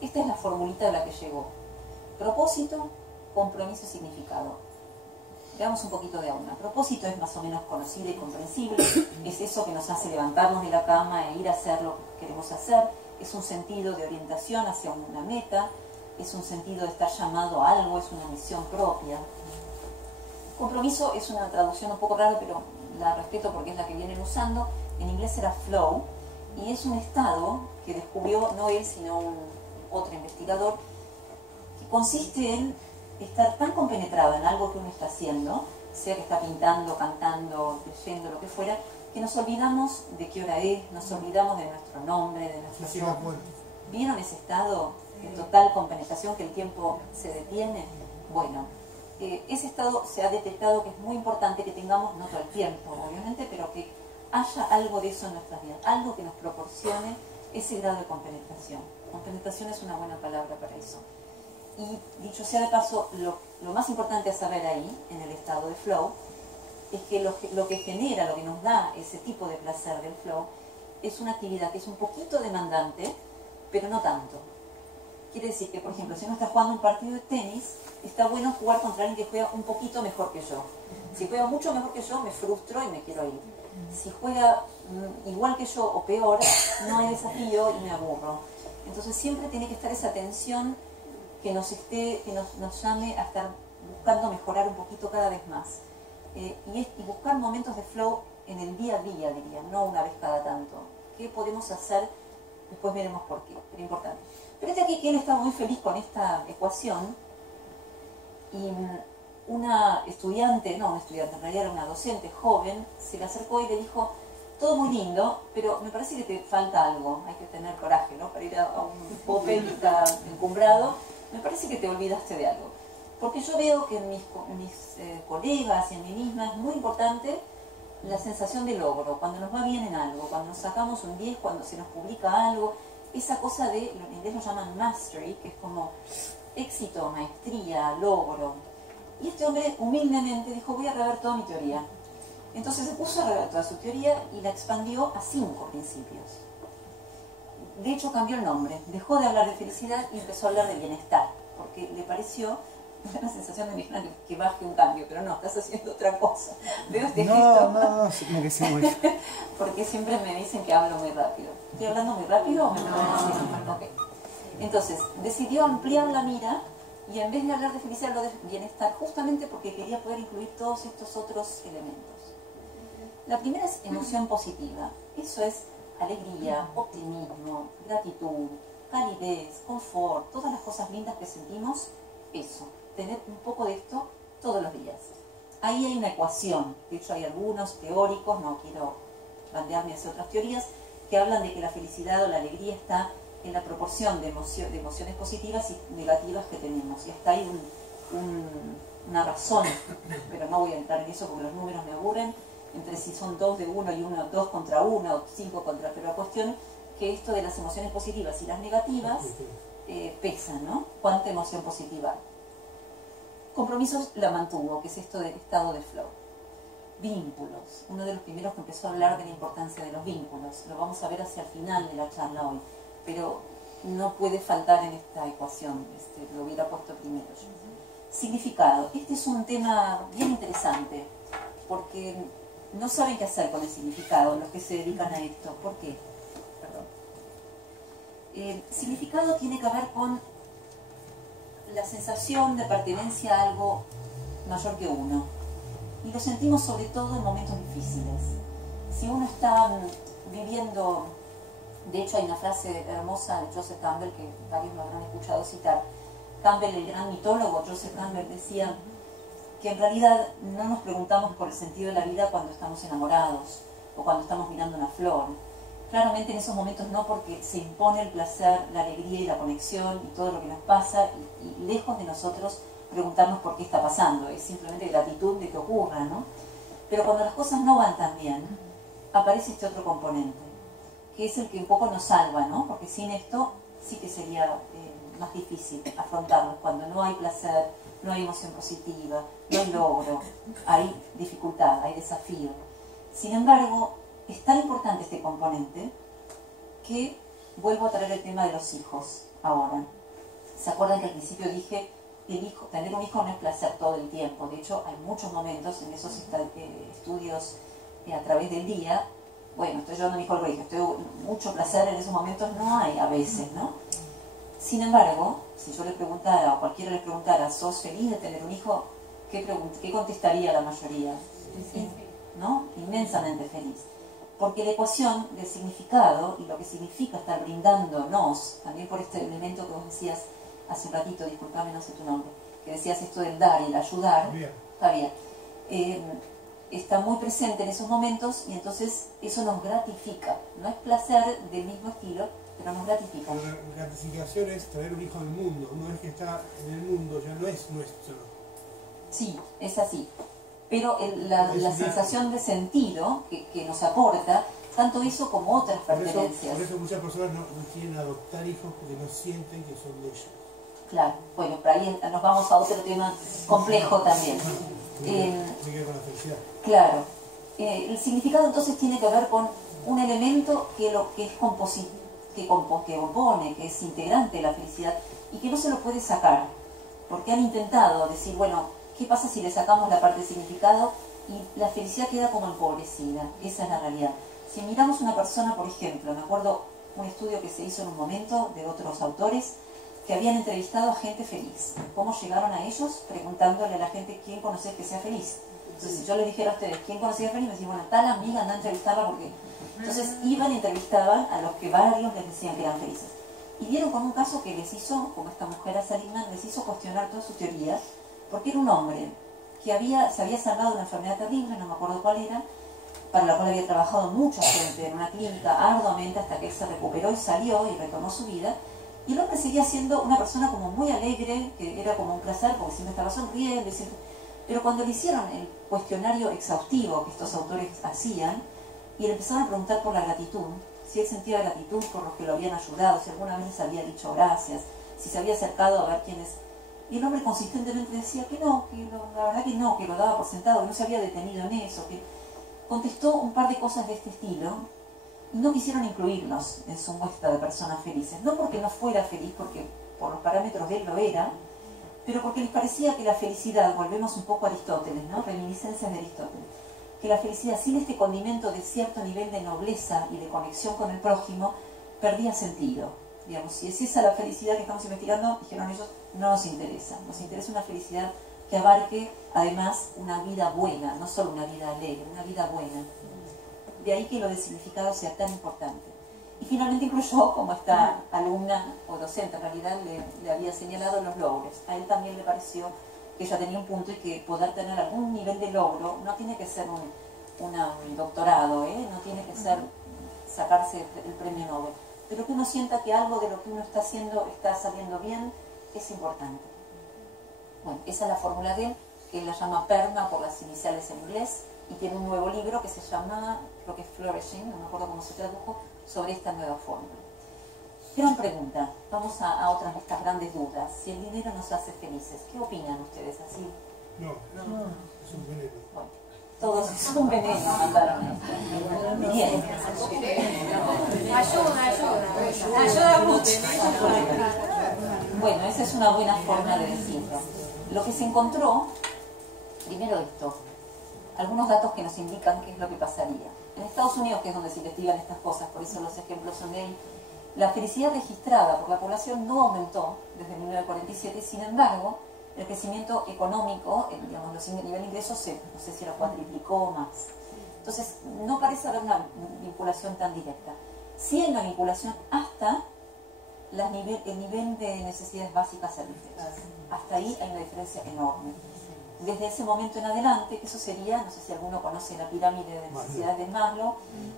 Esta es la formulita de la que llegó. Propósito, compromiso y significado. Veamos un poquito de a una. Propósito es más o menos conocido y comprensible. Es eso que nos hace levantarnos de la cama e ir a hacer lo que queremos hacer. Es un sentido de orientación hacia una meta. Es un sentido de estar llamado a algo. Es una misión propia. Compromiso es una traducción un poco rara, pero la respeto porque es la que vienen usando. En inglés era flow. Y es un estado que descubrió no él, sino otro investigador, que consiste en estar tan compenetrado en algo que uno está haciendo, sea que está pintando, cantando, leyendo, lo que fuera, que nos olvidamos de qué hora es, nos olvidamos de nuestro nombre, de nuestro yo. ¿Vieron ese estado de total compenetración, que el tiempo se detiene? Bueno, ese estado se ha detectado que es muy importante que tengamos, no todo el tiempo, obviamente, pero que haya algo de eso en nuestras vidas, algo que nos proporcione ese grado de compenetración. Compenetración es una buena palabra para eso. Y dicho sea de paso, lo más importante a saber ahí, en el estado de flow, es que lo que genera, lo que nos da ese tipo de placer del flow, es una actividad que es un poquito demandante, pero no tanto. Quiere decir que, por ejemplo, si uno está jugando un partido de tenis, está bueno jugar contra alguien que juega un poquito mejor que yo. Si juega mucho mejor que yo, me frustro y me quiero ir. Si juega igual que yo o peor, no hay desafío y me aburro. Entonces siempre tiene que estar esa tensión que nos llame a estar buscando mejorar un poquito cada vez más. Y buscar momentos de flow en el día a día, diría, no una vez cada tanto. ¿Qué podemos hacer? Después veremos por qué, pero importante. Pero aquí quien está muy feliz con esta ecuación, y una estudiante, en realidad era una docente joven, se le acercó y le dijo: todo muy lindo, pero me parece que te falta algo, hay que tener coraje, ¿no? Para ir a un popel que está encumbrado, me parece que te olvidaste de algo. Porque yo veo que en mis colegas y en mí misma es muy importante la sensación de logro, cuando nos va bien en algo, cuando nos sacamos un 10, cuando se nos publica algo, esa cosa de, en inglés lo llaman mastery, que es como éxito, maestría, logro. Y este hombre humildemente dijo: voy a rever toda mi teoría. Entonces se puso a rever toda su teoría y la expandió a 5 principios. De hecho cambió el nombre, dejó de hablar de felicidad y empezó a hablar de bienestar, porque le pareció una sensación de misma que baje un cambio, pero no, estás haciendo otra cosa. Veo este gesto. No, me quedé muy... Porque siempre me dicen que hablo muy rápido. ¿Estoy hablando muy rápido o me pueden decir? Ok. Entonces, decidió ampliar la mira y en vez de hablar de felicidad, habló de bienestar, justamente porque quería poder incluir todos estos otros elementos. La primera es emoción positiva. Eso es alegría, optimismo, gratitud, calidez, confort, todas las cosas lindas que sentimos, eso. Tener un poco de esto todos los días. Ahí hay una ecuación, de hecho hay algunos teóricos, no quiero bandearme hacia otras teorías, que hablan de que la felicidad o la alegría está en la proporción de emociones positivas y negativas que tenemos. Y hasta hay una razón, pero no voy a entrar en eso porque los números me aburren, entre si son 2 de 1 y 2 contra 1 o 5 contra... Pero la cuestión que esto de las emociones positivas y las negativas pesan, ¿no? ¿Cuánta emoción positiva? Compromisos la mantuvo, que es esto del estado de flow. Vínculos, uno de los primeros que empezó a hablar de la importancia de los vínculos. Lo vamos a ver hacia el final de la charla hoy, pero no puede faltar en esta ecuación, lo hubiera puesto primero yo. Significado, este es un tema bien interesante, porque no saben qué hacer con el significado los que se dedican a esto. ¿Por qué? Perdón. El significado tiene que ver con la sensación de pertenencia a algo mayor que uno. Y lo sentimos sobre todo en momentos difíciles. Si uno está viviendo... De hecho hay una frase hermosa de Joseph Campbell que varios lo habrán escuchado citar. Campbell, el gran mitólogo, Joseph Campbell, decía que en realidad no nos preguntamos por el sentido de la vida cuando estamos enamorados o cuando estamos mirando una flor. Claramente en esos momentos no, porque se impone el placer, la alegría y la conexión y todo lo que nos pasa, y lejos de nosotros preguntarnos por qué está pasando, es simplemente gratitud de que ocurra, ¿no? Pero cuando las cosas no van tan bien, aparece este otro componente, que es el que un poco nos salva, ¿no? Porque sin esto sí que sería más difícil afrontarlo. Cuando no hay placer, no hay emoción positiva, no hay logro, hay dificultad, hay desafío. Sin embargo, es tan importante este componente que vuelvo a traer el tema de los hijos ahora. ¿Se acuerdan que al principio dije tener un hijo no es placer todo el tiempo? De hecho, hay muchos momentos en esos estudios a través del día. Bueno, estoy llevando a mi hijo al colegio, mucho placer en esos momentos no hay a veces, ¿no? Sin embargo, si yo le preguntara o cualquiera le preguntara: ¿sos feliz de tener un hijo? ¿Qué contestaría la mayoría? Sí, ¿no? Inmensamente feliz. Porque la ecuación del significado y lo que significa estar brindándonos, también por este elemento que vos decías hace un ratito, disculpame, no sé tu nombre, que decías esto del dar y el ayudar, Javier, está muy presente en esos momentos, y entonces eso nos gratifica. No es placer del mismo estilo, pero nos gratifica. La gratificación es traer un hijo al mundo. Una vez que está en el mundo ya no es nuestro. Sí, es así. Pero la sensación de sentido que nos aporta, tanto eso como otras pertenencias. Por eso muchas personas no quieren adoptar hijos porque no sienten que son de ellos. Claro, bueno, por ahí nos vamos a otro tema complejo también. Tiene que ver con la felicidad. Claro. El significado entonces tiene que ver con un elemento que compone, que es integrante de la felicidad y que no se lo puede sacar. Porque han intentado decir, bueno, ¿qué pasa si le sacamos la parte de significado? y la felicidad queda como empobrecida. Esa es la realidad. Si miramos una persona, por ejemplo, me acuerdo un estudio que se hizo en un momento de otros autores que habían entrevistado a gente feliz. ¿Cómo llegaron a ellos? Preguntándole a la gente quién conoce que sea feliz. Entonces, si yo les dijera a ustedes quién conocía feliz, me decían, bueno, tal amiga anda a entrevistarla porque... Entonces iban y entrevistaban a los que varios les decían que eran felices. Y vieron con un caso que les hizo, como esta mujer a Salimán, les hizo cuestionar todas sus teorías, porque era un hombre que se había salvado de una enfermedad terrible, no me acuerdo cuál era, para la cual había trabajado mucha gente en una clínica arduamente hasta que él se recuperó y salió y retomó su vida. Y el hombre seguía siendo una persona como muy alegre, que era como un placer porque siempre estaba sonriendo. Pero cuando le hicieron el cuestionario exhaustivo que estos autores hacían, y le empezaron a preguntar por la gratitud, si él sentía gratitud por los que lo habían ayudado, si alguna vez les había dicho gracias, si se había acercado a ver quiénes... Y el hombre consistentemente decía que no, la verdad que no, que lo daba por sentado, que no se había detenido en eso, que contestó un par de cosas de este estilo y no quisieron incluirnos en su muestra de personas felices. No porque no fuera feliz, porque por los parámetros de él lo era, pero porque les parecía que la felicidad, volvemos un poco a Aristóteles, ¿no? Reminiscencias de Aristóteles, que la felicidad sin este condimento de cierto nivel de nobleza y de conexión con el prójimo perdía sentido. Digamos, si es esa la felicidad que estamos investigando, dijeron ellos, no nos interesa una felicidad que abarque además una vida buena, no solo una vida alegre, una vida buena. De ahí que lo de significado sea tan importante. Y finalmente incluyó, como esta alumna o docente en realidad le había señalado, los logros. A él también le pareció que ella tenía un punto y que poder tener algún nivel de logro no tiene que ser un doctorado, no tiene que ser sacarse el premio Nobel, pero que uno sienta que algo de lo que uno está haciendo está saliendo bien, es importante. Bueno, esa es la fórmula de él, que él la llama PERMA por las iniciales en inglés, y tiene un nuevo libro que se llama, creo que es Flourishing, no me acuerdo cómo se tradujo, sobre esta nueva fórmula. Gran pregunta, vamos a otras de estas grandes dudas. Si el dinero nos hace felices, ¿qué opinan ustedes así? No, es un veneno. Bueno, todos es un veneno, mandaron. Bien. Ayuda mucho. Bueno, esa es una buena forma de decirlo. Lo que se encontró, primero esto, algunos datos que nos indican qué es lo que pasaría. En Estados Unidos, que es donde se investigan estas cosas, por eso los ejemplos son de ahí, la felicidad registrada por la población no aumentó desde 1947, sin embargo, el crecimiento económico, digamos, el nivel de ingresos, no sé si era cuadriplicó o más. Entonces, no parece haber una vinculación tan directa. Sí hay una vinculación hasta el nivel de necesidades básicas satisfechas. Hasta ahí hay una diferencia enorme. Desde ese momento en adelante, que eso sería, no sé si alguno conoce la pirámide de necesidades de Maslow,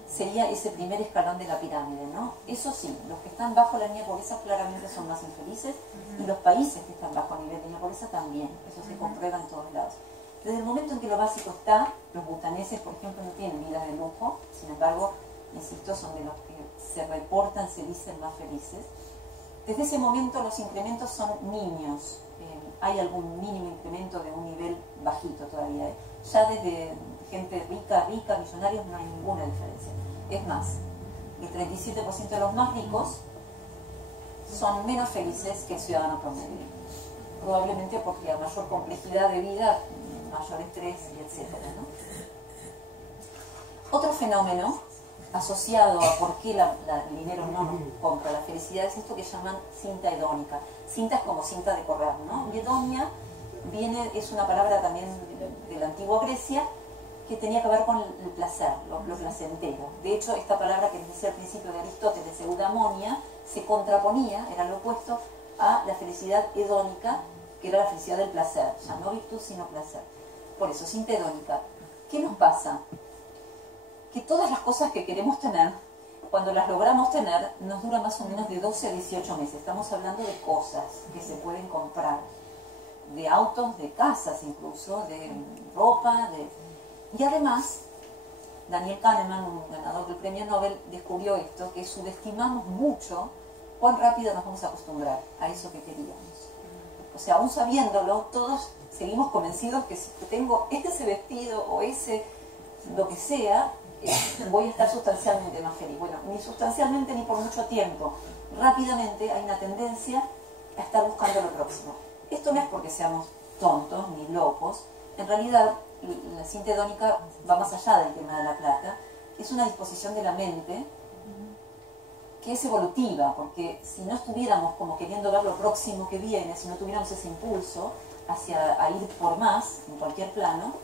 sería ese primer escalón de la pirámide, ¿no? Eso sí, los que están bajo la línea de pobreza claramente son más infelices, y los países que están bajo el nivel de línea de pobreza también, eso se comprueba en todos lados. Desde el momento en que lo básico está, los butaneses, por ejemplo, no tienen vidas de lujo, sin embargo, insisto, son de los que se reportan, se dicen más felices. Desde ese momento los incrementos son niños. Hay algún mínimo incremento de un nivel bajito todavía. Ya desde gente rica, millonarios, no hay ninguna diferencia. Es más, el 37% de los más ricos son menos felices que el ciudadano promedio. Probablemente porque a mayor complejidad de vida, mayor estrés, y etcétera, ¿no? Otro fenómeno asociado a por qué el dinero no nos compra la felicidad es esto que llaman cinta hedónica. Cinta es como cinta de correr, ¿no? Y hedonia es una palabra también de la antigua Grecia que tenía que ver con el placer, lo placentero. De hecho, esta palabra que les decía al principio de Aristóteles, eudaimonia, se contraponía, era lo opuesto, a la felicidad hedónica, que era la felicidad del placer, ya no virtud sino placer. Por eso, cinta hedónica. ¿Qué nos pasa? Que todas las cosas que queremos tener, cuando las logramos tener, nos dura más o menos de 12 a 18 meses. Estamos hablando de cosas que se pueden comprar, de autos, de casas incluso, de ropa, y además, Daniel Kahneman, un ganador del premio Nobel, descubrió esto, que subestimamos mucho cuán rápido nos vamos a acostumbrar a eso que queríamos. O sea, aún sabiéndolo, todos seguimos convencidos que si tengo ese vestido o ese lo que sea, voy a estar sustancialmente más feliz. Bueno, ni sustancialmente ni por mucho tiempo. Rápidamente hay una tendencia a estar buscando lo próximo. Esto no es porque seamos tontos ni locos. En realidad, la cinta hedónica va más allá del tema de la plata. Es una disposición de la mente que es evolutiva, porque si no estuviéramos como queriendo ver lo próximo que viene, si no tuviéramos ese impulso hacia a ir por más en cualquier plano,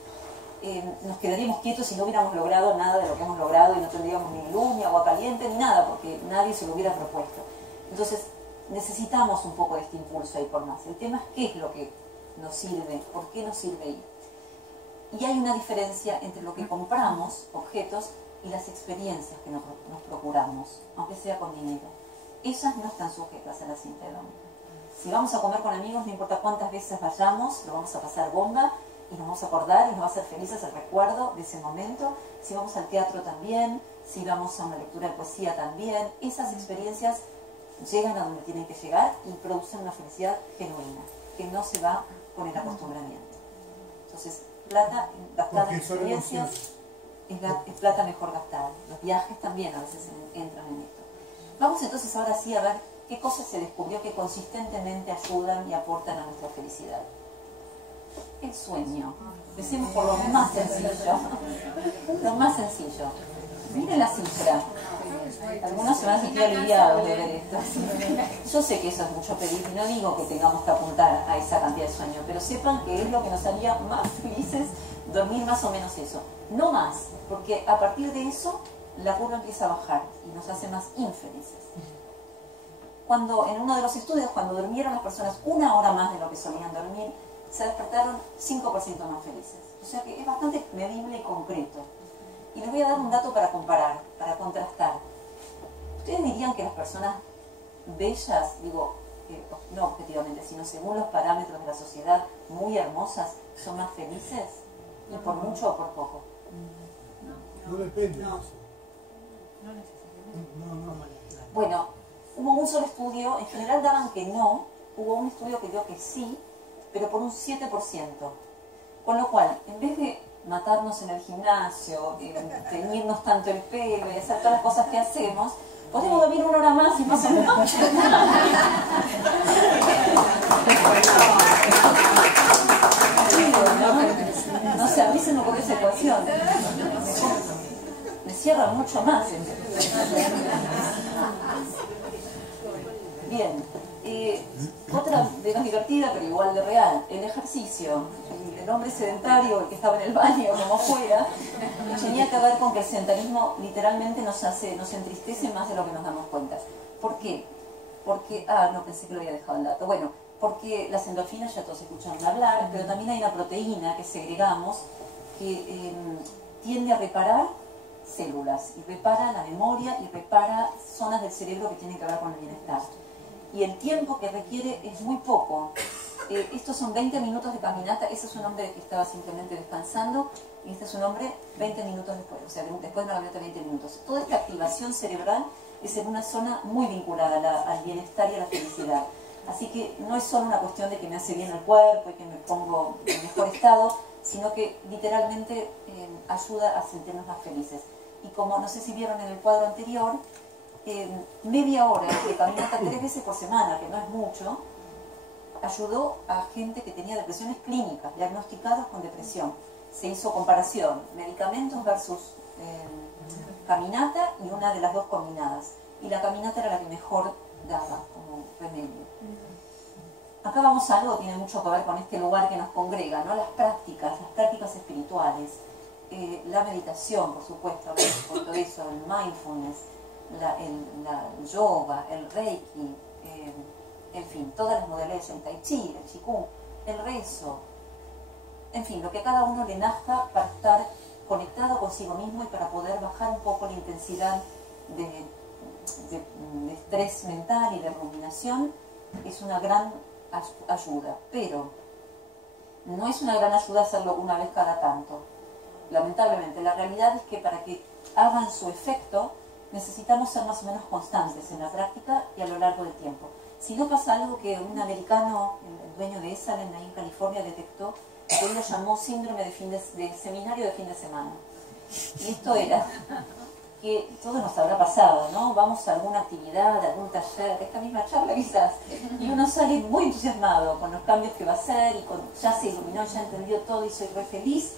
nos quedaríamos quietos y no hubiéramos logrado nada de lo que hemos logrado y no tendríamos ni luz, ni agua caliente, ni nada, porque nadie se lo hubiera propuesto. Entonces necesitamos un poco de este impulso a ir por más. El tema es qué es lo que nos sirve, por qué nos sirve ir. Y hay una diferencia entre lo que compramos, objetos, y las experiencias que nos procuramos, aunque sea con dinero. Esas no están sujetas a la cinta hedónica. Si vamos a comer con amigos, no importa cuántas veces vayamos, lo vamos a pasar bomba y nos vamos a acordar y nos va a hacer felices el recuerdo de ese momento. Si vamos al teatro también, si vamos a una lectura de poesía también, esas experiencias llegan a donde tienen que llegar y producen una felicidad genuina, que no se va con el acostumbramiento. Entonces, plata gastada en experiencias es plata mejor gastada. Los viajes también a veces entran en esto. Vamos entonces ahora sí a ver qué cosas se descubrió que consistentemente ayudan y aportan a nuestra felicidad. El sueño. Empecemos por lo más sencillo. Lo más sencillo. Miren la cifra. Algunos se van a sentir aliviados de ver esto. Yo sé que eso es mucho pedir y no digo que tengamos que apuntar a esa cantidad de sueño, pero sepan que es lo que nos haría más felices dormir más o menos eso. No más, porque a partir de eso la curva empieza a bajar y nos hace más infelices. Cuando en uno de los estudios, cuando durmieron las personas 1 hora más de lo que solían dormir, se despertaron 5% más felices. O sea que es bastante medible y concreto. Y les voy a dar un dato para comparar, para contrastar. ¿Ustedes dirían que las personas bellas, digo, no objetivamente, sino según los parámetros de la sociedad, muy hermosas, son más felices? ¿Y por mucho o por poco? No depende de eso. No necesariamente. No. Bueno, hubo un solo estudio, en general daban que no, hubo un estudio que dio que sí, pero por un 7%. Con lo cual, en vez de matarnos en el gimnasio, teñirnos tanto el pelo y hacer todas las cosas que hacemos, podemos dormir 1 hora más y más o menos. No sé, a mí se me ocurrió esa ecuación. Me cierra mucho más. Bien. Otra menos divertida, pero igual de real, el ejercicio. El hombre sedentario, el que estaba en el baño, como fuera, tenía que ver con que el sedentarismo literalmente nos entristece más de lo que nos damos cuenta. ¿Por qué? Porque, no, pensé que lo había dejado el dato. Bueno, porque las endorfinas ya todos escucharon hablar, pero también hay una proteína que segregamos que tiende a reparar células, y repara la memoria, y repara zonas del cerebro que tienen que ver con el bienestar. Y el tiempo que requiere es muy poco. Estos son 20 minutos de caminata. Ese es un hombre que estaba simplemente descansando y este es un hombre 20 minutos después, o sea, después de una caminata 20 minutos. Toda esta activación cerebral es en una zona muy vinculada al bienestar y a la felicidad. Así que no es solo una cuestión de que me hace bien el cuerpo y que me pongo en mejor estado, sino que literalmente ayuda a sentirnos más felices. Y como no sé si vieron en el cuadro anterior, media hora de caminata 3 veces por semana, que no es mucho, ayudó a gente que tenía depresiones clínicas, diagnosticados con depresión. Se hizo comparación, medicamentos versus caminata, y una de las dos combinadas. Y la caminata era la que mejor daba como remedio. Acá vamos a algo que tiene mucho que ver con este lugar que nos congrega, ¿no? Las prácticas espirituales, la meditación, por supuesto, hablamos por todo eso, el mindfulness, el yoga, el reiki, en fin, todas las modalidades, el tai chi, el qigong, el rezo, en fin, lo que a cada uno le nazca para estar conectado consigo mismo y para poder bajar un poco la intensidad de estrés mental y de ruminación, es una gran ayuda, pero no es una gran ayuda hacerlo una vez cada tanto. Lamentablemente, la realidad es que para que hagan su efecto necesitamos ser más o menos constantes en la práctica y a lo largo del tiempo. Si no pasa algo que un americano, el dueño de Esalen ahí en California, detectó, que él lo llamó síndrome de seminario de fin de semana. Y esto era que todo nos habrá pasado, ¿no? Vamos a alguna actividad, a algún taller, esta misma charla quizás, y uno sale muy entusiasmado con los cambios que va a hacer y ya se iluminó, ya entendió todo y soy re feliz,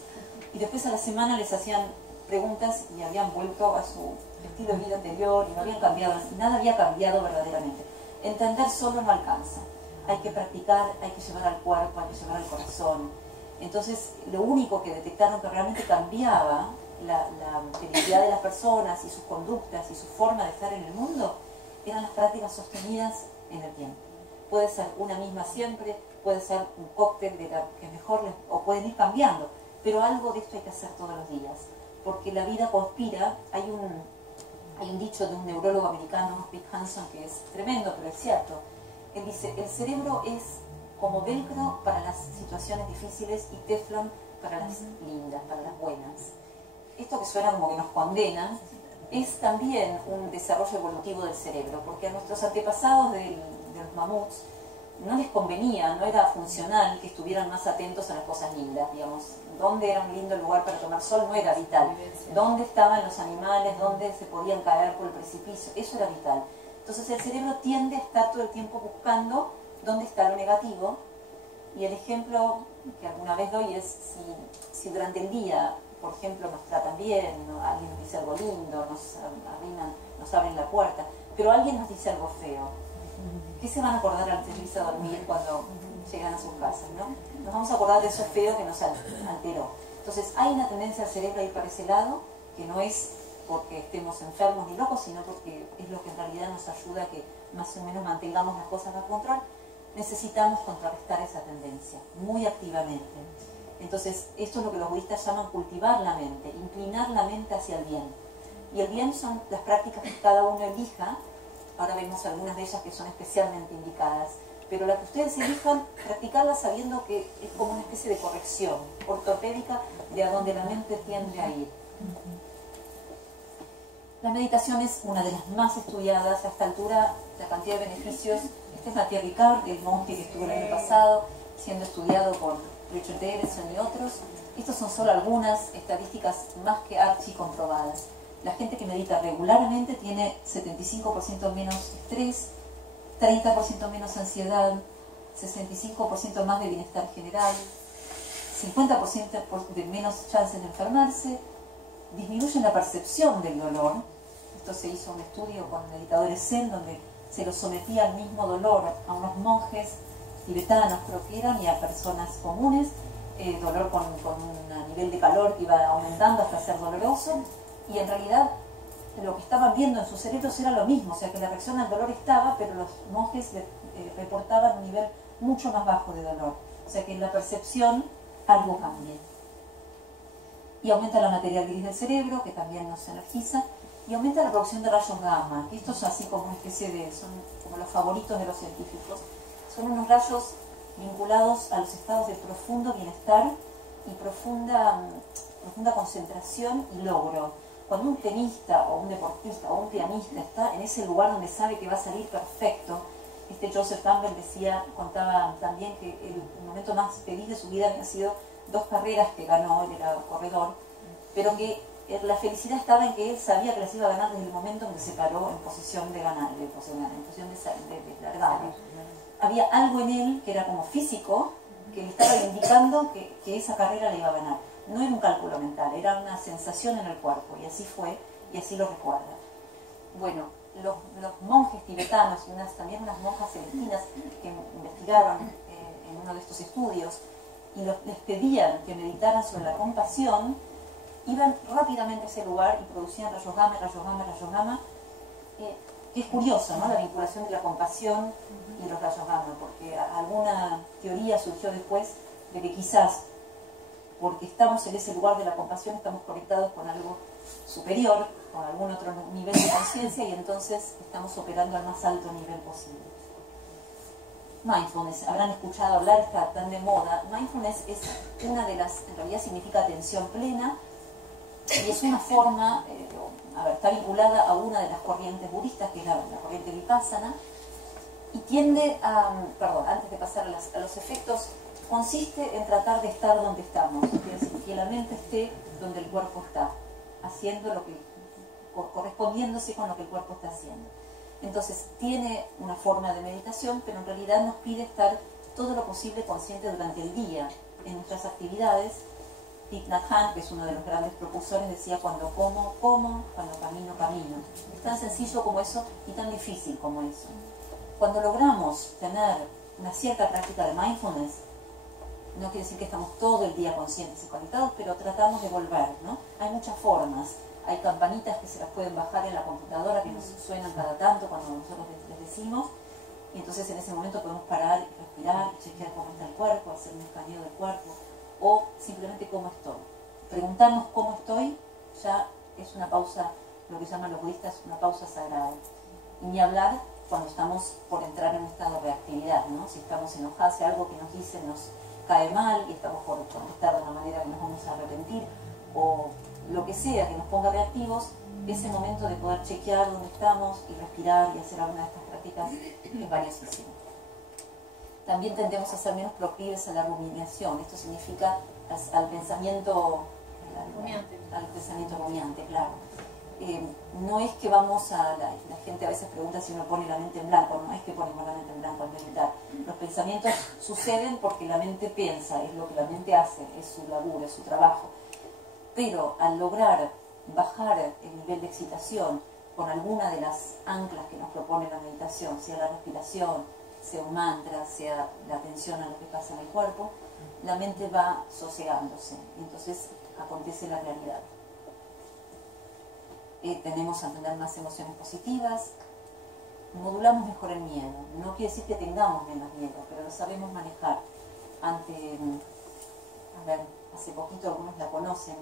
y después a la semana les hacían preguntas y habían vuelto a su estilo de vida anterior y no habían cambiado, nada había cambiado verdaderamente. Entender solo no alcanza, hay que practicar, hay que llevar al cuerpo, hay que llevar al corazón. Entonces lo único que detectaron que realmente cambiaba la felicidad de las personas y sus conductas y su forma de estar en el mundo eran las prácticas sostenidas en el tiempo. Puede ser una misma siempre, puede ser un cóctel de la que mejor les, o pueden ir cambiando, pero algo de esto hay que hacer todos los días, porque la vida conspira. Hay un dicho de un neurólogo americano, Rick Hanson, que es tremendo, pero es cierto. Él dice, el cerebro es como velcro para las situaciones difíciles y teflón para las lindas, para las buenas. Esto que suena como que nos condena, es también un desarrollo evolutivo del cerebro, porque a nuestros antepasados de los mamuts no les convenía, no era funcional que estuvieran más atentos a las cosas lindas, digamos. Dónde era un lindo lugar para tomar sol no era vital. Dónde estaban los animales, dónde se podían caer por el precipicio, eso era vital. Entonces el cerebro tiende a estar todo el tiempo buscando dónde está lo negativo, y el ejemplo que alguna vez doy es si durante el día, por ejemplo, nos tratan bien, ¿no? Alguien nos dice algo lindo, nos arriman, nos abren la puerta, pero alguien nos dice algo feo, ¿qué se van a acordar antes de irse a dormir cuando llegan a sus casas, ¿no? Nos vamos a acordar de eso feo que nos alteró. Entonces hay una tendencia al cerebro a ir para ese lado, que no es porque estemos enfermos ni locos, sino porque es lo que en realidad nos ayuda a que más o menos mantengamos las cosas bajo control. Necesitamos contrarrestar esa tendencia muy activamente. Entonces esto es lo que los budistas llaman cultivar la mente, inclinar la mente hacia el bien. Y el bien son las prácticas que cada uno elija. Ahora vemos algunas de ellas que son especialmente indicadas, pero la que ustedes elijan, practicarla sabiendo que es como una especie de corrección ortopédica de a donde la mente tiende a ir. La meditación es una de las más estudiadas a esta altura, la cantidad de beneficios. Este es Matías Ricard, el monje que estuvo el año pasado, siendo estudiado por Richard Davidson y otros. Estas son solo algunas estadísticas más que archi comprobadas. La gente que medita regularmente tiene 75% menos estrés, 30% menos ansiedad, 65% más de bienestar general, 50% de menos chances de enfermarse, disminuyen la percepción del dolor. Esto se hizo un estudio con meditadores Zen donde se los sometía al mismo dolor a unos monjes tibetanos, creo que eran, y a personas comunes, dolor con un nivel de calor que iba aumentando hasta ser doloroso, y en realidad lo que estaban viendo en sus cerebros era lo mismo, o sea que la reacción al dolor estaba, pero los monjes reportaban un nivel mucho más bajo de dolor, o sea que en la percepción algo cambia. Y aumenta la materia gris del cerebro, que también nos energiza, y aumenta la producción de rayos gamma, que estos así como una especie de, son como los favoritos de los científicos, son unos rayos vinculados a los estados de profundo bienestar y profunda concentración y logro. Cuando un tenista o un deportista o un pianista está en ese lugar donde sabe que va a salir perfecto, Joseph Campbell contaba también que el momento más feliz de su vida había sido 2 carreras que ganó, él era corredor, pero que la felicidad estaba en que él sabía que las iba a ganar desde el momento en que se paró en posición de ganar, en posición de largar. Había algo en él que era como físico, que le estaba indicando que esa carrera la iba a ganar. No era un cálculo mental, era una sensación en el cuerpo, y así fue, y así lo recuerda. Bueno, los monjes tibetanos y también unas monjas celestinas que investigaron en uno de estos estudios y les pedían que meditaran sobre la compasión, iban rápidamente a ese lugar y producían rayos gamma, rayos gamma, rayos gamma. Que es curioso, ¿no? La vinculación de la compasión y los rayos gamma, porque alguna teoría surgió después de que quizás porque estamos en ese lugar de la compasión estamos conectados con algo superior, con algún otro nivel de conciencia, y entonces estamos operando al más alto nivel posible. Mindfulness, habrán escuchado hablar, está tan de moda. Mindfulness es una de las, en realidad significa atención plena, y es una forma, está vinculada a una de las corrientes budistas, que es la corriente Vipassana, y tiende a, antes de pasar a los efectos, consiste en tratar de estar donde estamos, es decir, que la mente esté donde el cuerpo está, haciendo lo que, correspondiéndose con lo que el cuerpo está haciendo. Entonces tiene una forma de meditación, pero en realidad nos pide estar todo lo posible consciente durante el día, en nuestras actividades, Thich Nhat Hanh, que es uno de los grandes propulsores, decía: cuando como, como, cuando camino, camino. Es tan sencillo como eso y tan difícil como eso. Cuando logramos tener una cierta práctica de mindfulness, no quiere decir que estamos todo el día conscientes y conectados, pero tratamos de volver, ¿no? Hay muchas formas. Hay campanitas que se las pueden bajar en la computadora que nos suenan cada tanto cuando nosotros les decimos, y entonces en ese momento podemos parar y respirar, chequear cómo está el cuerpo, hacer un escaneo del cuerpo, o simplemente cómo estoy. Preguntarnos cómo estoy ya es una pausa, lo que llaman los budistas una pausa sagrada. Y ni hablar cuando estamos por entrar en un estado de reactividad, ¿no? Si estamos enojados, si algo que nos dicen nos cae mal y estamos por contestar de una manera que nos vamos a arrepentir, o lo que sea que nos ponga reactivos, ese momento de poder chequear dónde estamos y respirar y hacer alguna de estas prácticas es valiosísimo. También tendemos a ser menos proclives a la rumiación. Esto significa al pensamiento rumiante, claro. No es que vamos a... La gente a veces pregunta si uno pone la mente en blanco. No es que ponemos la mente en blanco al meditar. Los pensamientos suceden porque la mente piensa, es lo que la mente hace, es su laburo, es su trabajo. Pero al lograr bajar el nivel de excitación con alguna de las anclas que nos propone la meditación, sea la respiración, sea un mantra, sea la atención a lo que pasa en el cuerpo, la mente va sosegándose. Entonces acontece la claridad. Tenemos a tener más emociones positivas, modulamos mejor el miedo. No quiere decir que tengamos menos miedo, pero lo sabemos manejar. Hace poquito algunos la conocen,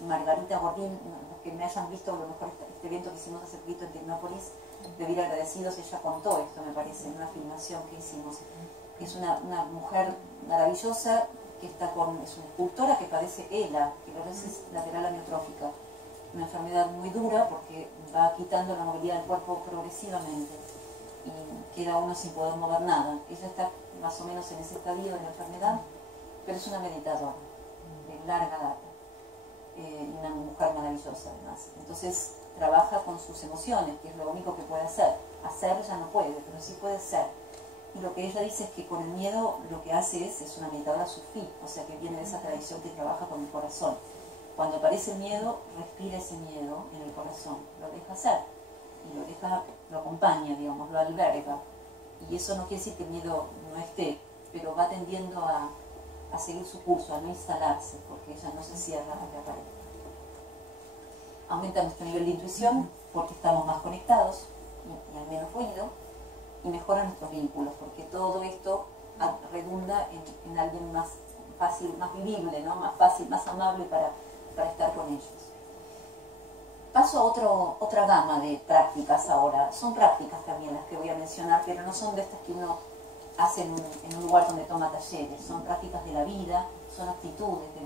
Margarita Gordín, los que me hayan visto a lo mejor este evento que hicimos hace poquito en Tecnópolis, de Vivir Agradecidos, ella contó esto, me parece, en una filmación que hicimos. Es una mujer maravillosa que es una escultora que padece ELA, esclerosis lateral amiotrófica, una enfermedad muy dura porque va quitando la movilidad del cuerpo progresivamente y queda uno sin poder mover nada. Ella está más o menos en ese estadio de la enfermedad, pero es una meditadora de larga data, una mujer maravillosa además. Entonces trabaja con sus emociones, que es lo único que puede hacer. Hacer ya no puede, pero sí puede ser. Y lo que ella dice es que con el miedo lo que hace es una meditadora sufí, o sea que viene de esa tradición que trabaja con el corazón. Cuando aparece el miedo, respira ese miedo en el corazón, lo deja hacer y lo acompaña, digamos, lo alberga. Y eso no quiere decir que el miedo no esté, pero va tendiendo a seguir su curso, a no instalarse, porque ella no se cierra a la pared. Aumenta nuestro nivel de intuición porque estamos más conectados y hay menos ruido, y mejora nuestros vínculos, porque todo esto redunda en alguien más fácil, más vivible, ¿no? Más fácil, más amable para estar con ellos. Paso a otra gama de prácticas ahora. Son prácticas también las que voy a mencionar, pero no son de estas que uno hace en un lugar donde toma talleres. Son prácticas de la vida, son actitudes de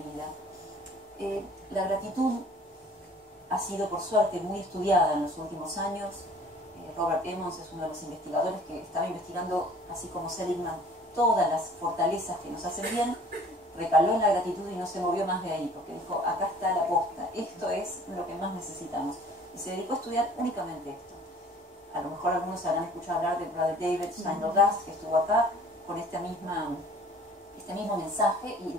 vida. La gratitud ha sido, por suerte, muy estudiada en los últimos años. Robert Emmons es uno de los investigadores que estaba investigando, así como Seligman, todas las fortalezas que nos hacen bien. Recaló en la gratitud y no se movió más de ahí, porque dijo, acá está la posta, esto es lo que más necesitamos. Y se dedicó a estudiar únicamente esto. A lo mejor algunos habrán escuchado hablar de Brother David Steindl-Rast, que estuvo acá con este mismo mensaje, y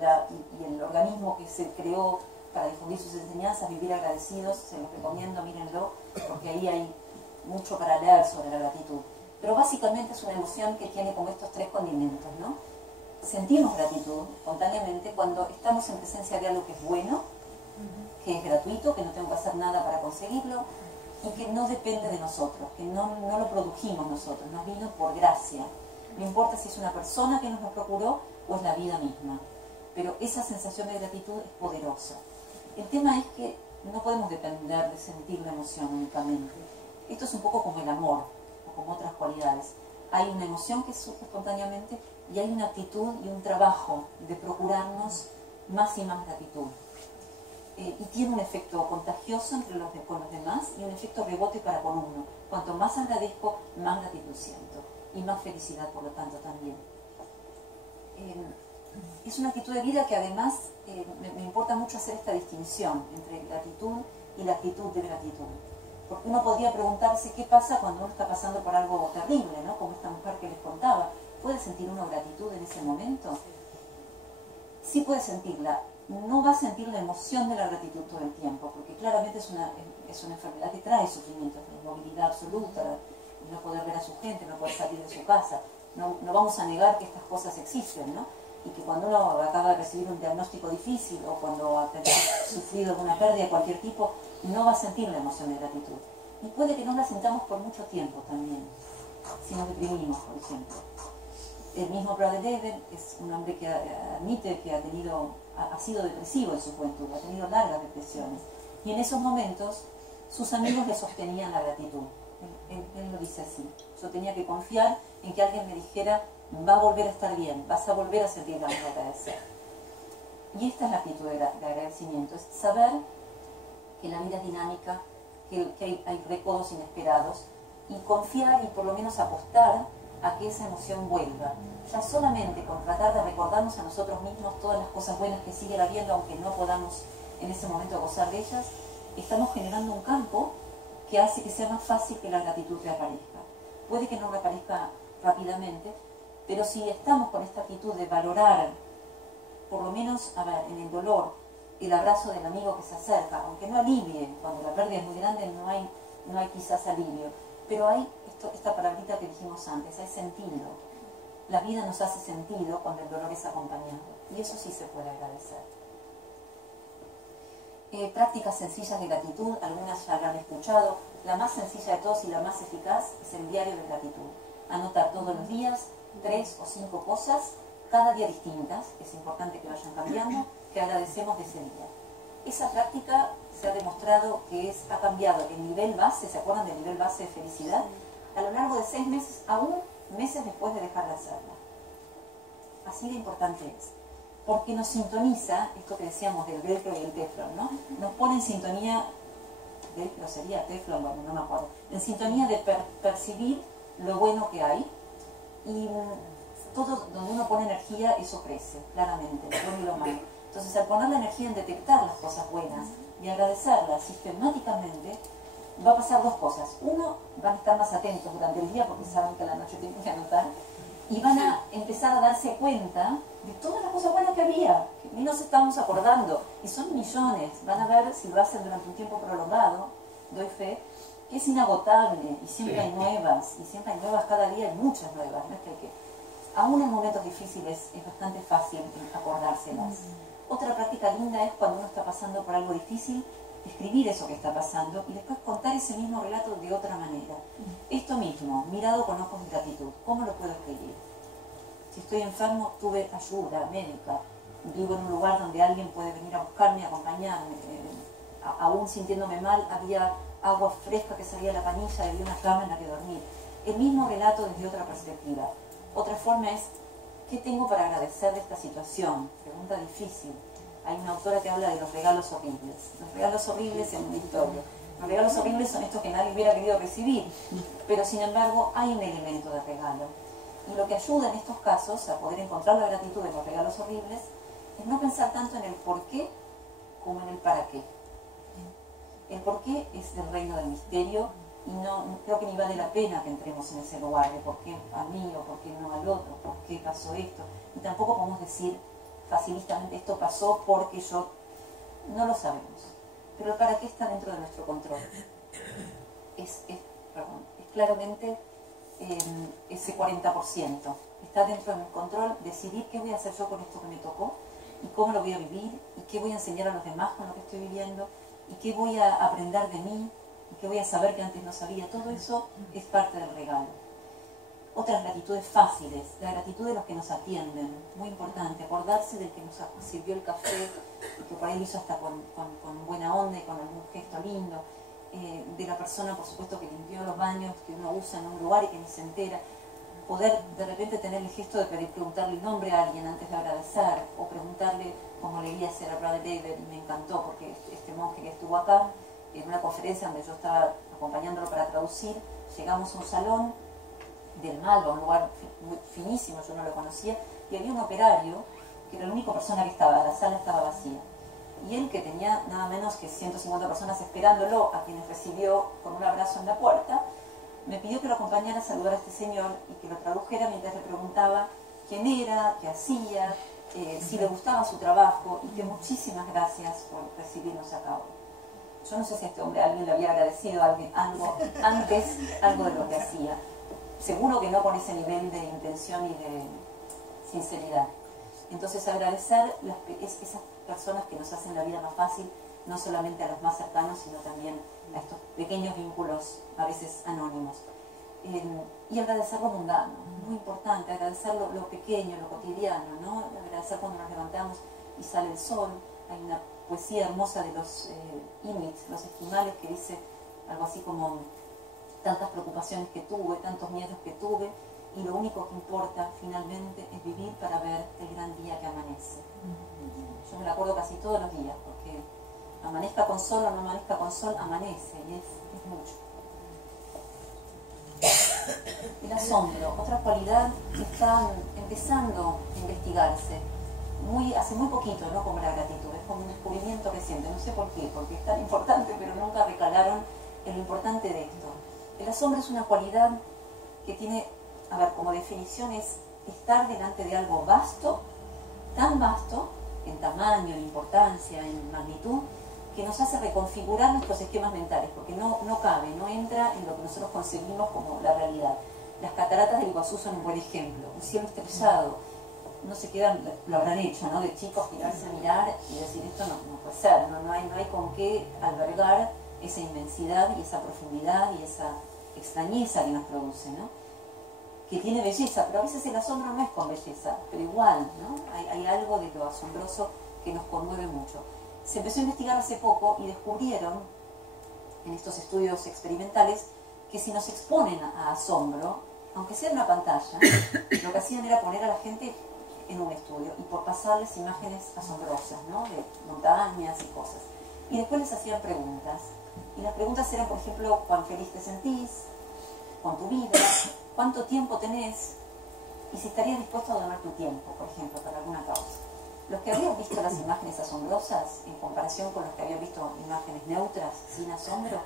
el organismo que se creó para difundir sus enseñanzas, Vivir Agradecidos, se los recomiendo, mírenlo, porque ahí hay mucho para leer sobre la gratitud. Pero básicamente es una emoción que tiene como estos tres condimentos, ¿no? Sentimos gratitud espontáneamente cuando estamos en presencia de algo que es bueno, que es gratuito, que no tengo que hacer nada para conseguirlo y que no depende de nosotros, que no lo produjimos nosotros, nos vino por gracia. No importa si es una persona que nos lo procuró o es la vida misma, pero esa sensación de gratitud es poderosa. El tema es que no podemos depender de sentir la emoción únicamente. Esto es un poco como el amor o como otras cualidades. Hay una emoción que surge espontáneamente y hay una actitud y un trabajo de procurarnos más y más gratitud. Y tiene un efecto contagioso con los demás y un efecto rebote para con uno. Cuanto más agradezco, más gratitud siento y más felicidad por lo tanto también. Es una actitud de vida que además me importa mucho hacer esta distinción entre gratitud y la actitud de gratitud. Porque uno podría preguntarse qué pasa cuando uno está pasando por algo terrible, ¿no? Como esta mujer que les contaba. ¿Puede sentir una gratitud en ese momento? Sí puede sentirla. no va a sentir la emoción de la gratitud todo el tiempo, porque claramente es una enfermedad que trae sufrimientos, la inmovilidad absoluta, no poder ver a su gente, no poder salir de su casa. No vamos a negar que estas cosas existen, ¿no? Y que cuando uno acaba de recibir un diagnóstico difícil o cuando ha sufrido alguna pérdida de cualquier tipo, no va a sentir la emoción de gratitud. Y puede que no la sintamos por mucho tiempo también, si nos deprimimos, por ejemplo. El mismo Brother David es un hombre que admite que ha sido depresivo en su juventud, ha tenido largas depresiones. Y en esos momentos sus amigos le sostenían la gratitud. Él lo dice así: yo tenía que confiar en que alguien me dijera, va a volver a estar bien, vas a volver a sentir ganas de agradecer. Y esta es la actitud de agradecimiento, es saber que la vida es dinámica, que hay recodos inesperados, y confiar y por lo menos apostar a que esa emoción vuelva. Ya solamente con tratar de recordarnos a nosotros mismos todas las cosas buenas que siguen habiendo, aunque no podamos en ese momento gozar de ellas, estamos generando un campo que hace que sea más fácil que la gratitud reaparezca. Puede que no reaparezca rápidamente, pero si estamos con esta actitud de valorar, por lo menos, en el dolor, el abrazo del amigo que se acerca, aunque no alivie, cuando la pérdida es muy grande no hay quizás alivio, pero hay esta palabrita que dijimos antes, hay sentido. La vida nos hace sentido cuando el dolor es acompañado, y eso sí se puede agradecer. Prácticas sencillas de gratitud, algunas ya habrán escuchado. La más sencilla de todas y la más eficaz es el diario de gratitud. Anotar todos los días 3 o 5 cosas, cada día distintas, es importante que vayan cambiando, que agradecemos de ese día. Esa práctica se ha demostrado que ha cambiado el nivel base, ¿se acuerdan del nivel base de felicidad? A lo largo de 6 meses, aún meses después de dejar de hacerla. Así de importante es. Porque nos sintoniza, esto que decíamos del velcro y el teflón, ¿no? Nos pone en sintonía, velcro sería teflón, bueno, no me acuerdo, en sintonía de percibir lo bueno que hay, y todo donde uno pone energía, eso crece, claramente, lo bueno y lo malo. Entonces, al poner la energía en detectar las cosas buenas y agradecerlas sistemáticamente, va a pasar 2 cosas. Uno, van a estar más atentos durante el día porque saben que a la noche tienen que anotar, y van a empezar a darse cuenta de todas las cosas buenas que había, que ni nos estamos acordando, y son millones. Van a ver, si lo hacen durante un tiempo prolongado, doy fe, que es inagotable, y siempre hay nuevas, y siempre hay nuevas cada día, hay muchas nuevas, no es que aún en momentos difíciles es bastante fácil acordárselas. Otra práctica linda es cuando uno está pasando por algo difícil, escribir eso que está pasando y después contar ese mismo relato de otra manera. Esto mismo, mirado con ojos de gratitud. ¿Cómo lo puedo escribir? Si estoy enfermo, tuve ayuda médica. Vivo en un lugar donde alguien puede venir a buscarme, acompañarme. Aún sintiéndome mal, había agua fresca que salía de la canilla y había una cama en la que dormir. El mismo relato desde otra perspectiva. Otra forma es, ¿qué tengo para agradecer de esta situación? Pregunta difícil. Hay una autora que habla de los regalos horribles. Los regalos horribles en una historia. Los regalos horribles son estos que nadie hubiera querido recibir, pero sin embargo hay un elemento de regalo. Y lo que ayuda en estos casos a poder encontrar la gratitud en los regalos horribles es no pensar tanto en el por qué como en el para qué. El por qué es del reino del misterio y no creo que ni vale la pena que entremos en ese lugar de por qué a mí o por qué no al otro, por qué pasó esto. Y tampoco podemos decir facilistamente esto pasó porque yo, no lo sabemos. Pero el para qué está dentro de nuestro control. Es claramente ese 40%. Está dentro de mi control decidir qué voy a hacer yo con esto que me tocó y cómo lo voy a vivir y qué voy a enseñar a los demás con lo que estoy viviendo y qué voy a aprender de mí y qué voy a saber que antes no sabía. Todo eso es parte del regalo. Otras gratitudes fáciles, la gratitud de los que nos atienden, muy importante, acordarse del que nos sirvió el café, que por ahí lo hizo hasta con buena onda y con algún gesto lindo, de la persona, por supuesto, que limpió los baños que uno usa en un lugar y que ni se entera, poder de repente tener el gesto de preguntarle el nombre a alguien antes de agradecer, o preguntarle, como leí hacer a Brother David, y me encantó porque este monje que estuvo acá, en una conferencia donde yo estaba acompañándolo para traducir, llegamos a un salón del Malva, un lugar muy finísimo, yo no lo conocía, y había un operario que era la única persona que estaba, la sala estaba vacía. Y él, que tenía nada menos que 150 personas esperándolo, a quienes recibió con un abrazo en la puerta, me pidió que lo acompañara a saludar a este señor y que lo tradujera mientras le preguntaba quién era, qué hacía, si le gustaba su trabajo y que muchísimas gracias por recibirnos acá hoy. Yo no sé si a este hombre alguien le había agradecido algo antes, algo de lo que hacía. Seguro que no con ese nivel de intención y de sinceridad. Entonces agradecer esas personas que nos hacen la vida más fácil, no solamente a los más cercanos, sino también a estos pequeños vínculos, a veces anónimos. Y agradecer lo mundano, muy importante, agradecer lo pequeño, lo cotidiano, ¿no? Agradecer cuando nos levantamos y sale el sol. Hay una poesía hermosa de los inuits, los esquimales, que dice algo así como: tantas preocupaciones que tuve, tantos miedos que tuve, y lo único que importa finalmente es vivir para ver el gran día que amanece. Yo me lo acuerdo casi todos los días, porque amanezca con sol o no amanezca con sol, amanece, y es mucho. El asombro, otra cualidad que está empezando a investigarse, hace muy poquito, ¿no? Como la gratitud, es como un descubrimiento reciente, no sé por qué, porque es tan importante, pero nunca recalaron en lo importante de esto. El asombro es una cualidad que tiene, a ver, como definición es estar delante de algo vasto, tan vasto, en tamaño, en importancia, en magnitud, que nos hace reconfigurar nuestros esquemas mentales, porque no cabe, no entra en lo que nosotros concebimos como la realidad. Las cataratas del Iguazú son un buen ejemplo, un cielo estrellado, no se quedan, lo habrán hecho, ¿no? De chicos, tirarse a mirar y decir: esto no puede ser, no hay con qué albergar esa inmensidad y esa profundidad y esa extrañeza que nos produce, ¿no? Que tiene belleza, pero a veces el asombro no es con belleza, pero igual, ¿no? Hay algo de lo asombroso que nos conmueve mucho. Se empezó a investigar hace poco y descubrieron, en estos estudios experimentales, que si nos exponen a asombro, aunque sea en una pantalla, lo que hacían era poner a la gente en un estudio y por pasarles imágenes asombrosas, ¿no? De montañas y cosas. Y después les hacían preguntas. Y las preguntas eran, por ejemplo: ¿cuán feliz te sentís con tu vida? ¿Cuánto tiempo tenés? Y si estarías dispuesto a donar tu tiempo, por ejemplo, para alguna causa. Los que habían visto las imágenes asombrosas, en comparación con los que habían visto imágenes neutras, sin asombro,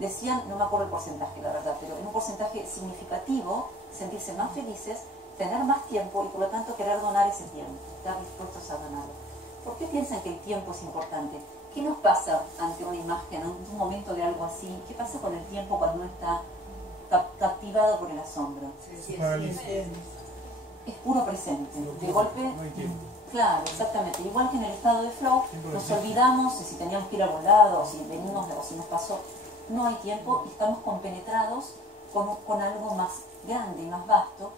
decían, no me acuerdo el porcentaje, la verdad, pero en un porcentaje significativo, sentirse más felices, tener más tiempo y por lo tanto querer donar ese tiempo, estar dispuestos a donarlo. ¿Por qué piensan que el tiempo es importante? ¿Qué nos pasa ante una imagen, ante un momento de algo así? ¿Qué pasa con el tiempo cuando uno está captivado por el asombro? Es puro presente. De golpe, no hay tiempo. claro, exactamente. Igual que en el estado de flow, nos olvidamos de si teníamos que ir a algún lado, o si venimos, o si nos pasó. No hay tiempo y estamos compenetrados con algo más grande y más vasto,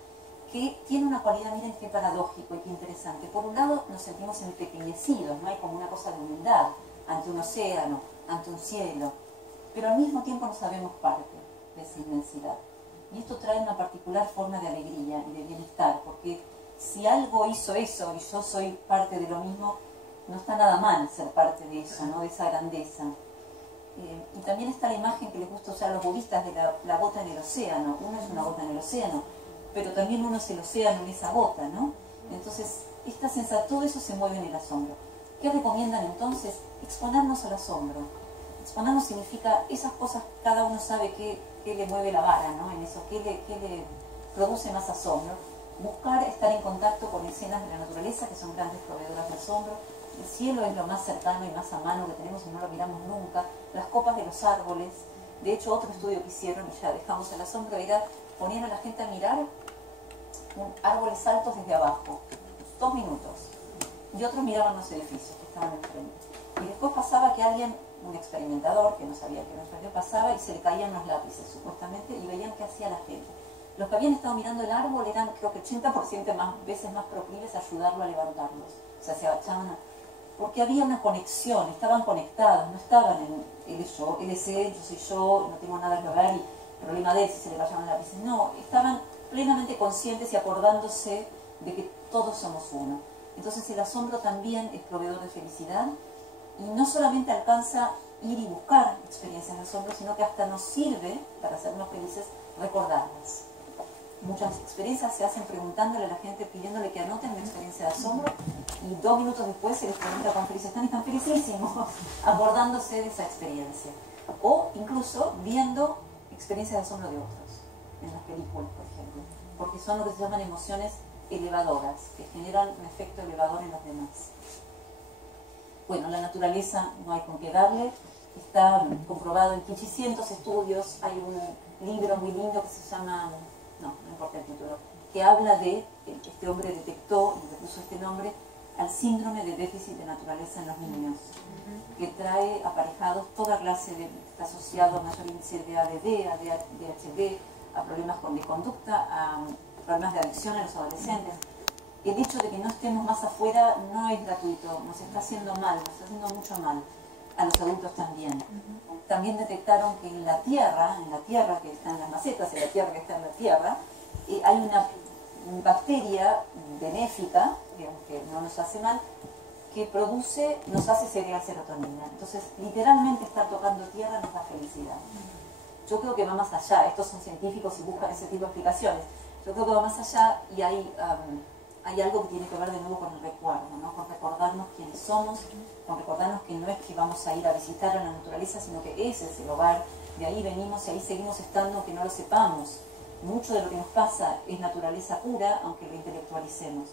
que tiene una cualidad, miren qué paradójico y qué interesante. Por un lado nos sentimos empequeñecidos, no hay como una cosa de humildad ante un océano, ante un cielo, pero al mismo tiempo no sabemos parte de esa inmensidad. Y esto trae una particular forma de alegría y de bienestar, porque si algo hizo eso y yo soy parte de lo mismo, no está nada mal ser parte de eso, ¿no? De esa grandeza. Y también está la imagen que les gusta usar a los budistas de la gota en el océano. Uno es una gota en el océano, pero también uno es el océano en esa gota, ¿no? Entonces, todo eso se mueve en el asombro. ¿Qué recomiendan entonces? Exponernos al asombro. Exponernos significa esas cosas, cada uno sabe qué le mueve la vara, ¿no? En eso, qué le produce más asombro. Buscar estar en contacto con escenas de la naturaleza que son grandes proveedoras de asombro. El cielo es lo más cercano y más a mano que tenemos y no lo miramos nunca. Las copas de los árboles. De hecho, otro estudio que hicieron, y ya dejamos el asombro, era ponían a la gente a mirar árboles altos desde abajo, 2 minutos. Y otros miraban los edificios que estaban enfrente. Y después pasaba que alguien, un experimentador, que no sabía que era enfrente, pasaba y se le caían los lápices, supuestamente, y veían qué hacía la gente. Los que habían estado mirando el árbol eran, creo que 80% más veces más proclives a ayudarlo a levantarlos. O sea, se agachaban porque había una conexión, estaban conectados, no estaban en él es yo, él es él, yo soy yo, no tengo nada que ver y problema de él si se le cayeron los lápices. No, estaban plenamente conscientes y acordándose de que todos somos uno. Entonces el asombro también es proveedor de felicidad y no solamente alcanza ir y buscar experiencias de asombro, sino que hasta nos sirve, para hacernos felices, recordarlas. Muchas experiencias se hacen preguntándole a la gente, pidiéndole que anoten una experiencia de asombro y 2 minutos después se les pregunta cuán felices están y están felicísimos, acordándose de esa experiencia. O incluso viendo experiencias de asombro de otros, en las películas, por ejemplo, porque son lo que se llaman emociones elevadoras, que generan un efecto elevador en los demás. Bueno, la naturaleza no hay con qué darle, está comprobado en cientos estudios. Hay un libro muy lindo que se llama, no importa el título, que habla de, este hombre detectó, y le puso este nombre, al síndrome de déficit de naturaleza en los niños, que trae aparejados toda clase de, está asociado a mayor índice de ADD, a ADHD, a problemas de conducta, a problemas de adicción en los adolescentes. El hecho de que no estemos más afuera no es gratuito, nos está haciendo mal, nos está haciendo mucho mal, a los adultos también. También detectaron que en la tierra que está en las macetas, en la tierra que está en la tierra, hay una bacteria benéfica, digamos, que no nos hace mal, que nos hace segregar serotonina. Entonces, literalmente estar tocando tierra nos da felicidad. Yo creo que va más allá, estos son científicos y buscan ese tipo de explicaciones. Yo creo que va más allá y hay algo que tiene que ver de nuevo con el recuerdo, ¿no? Con recordarnos quiénes somos, con recordarnos que no es que vamos a ir a visitar a la naturaleza, sino que ese es el hogar, de ahí venimos y ahí seguimos estando aunque no lo sepamos. Mucho de lo que nos pasa es naturaleza pura, aunque lo intelectualicemos.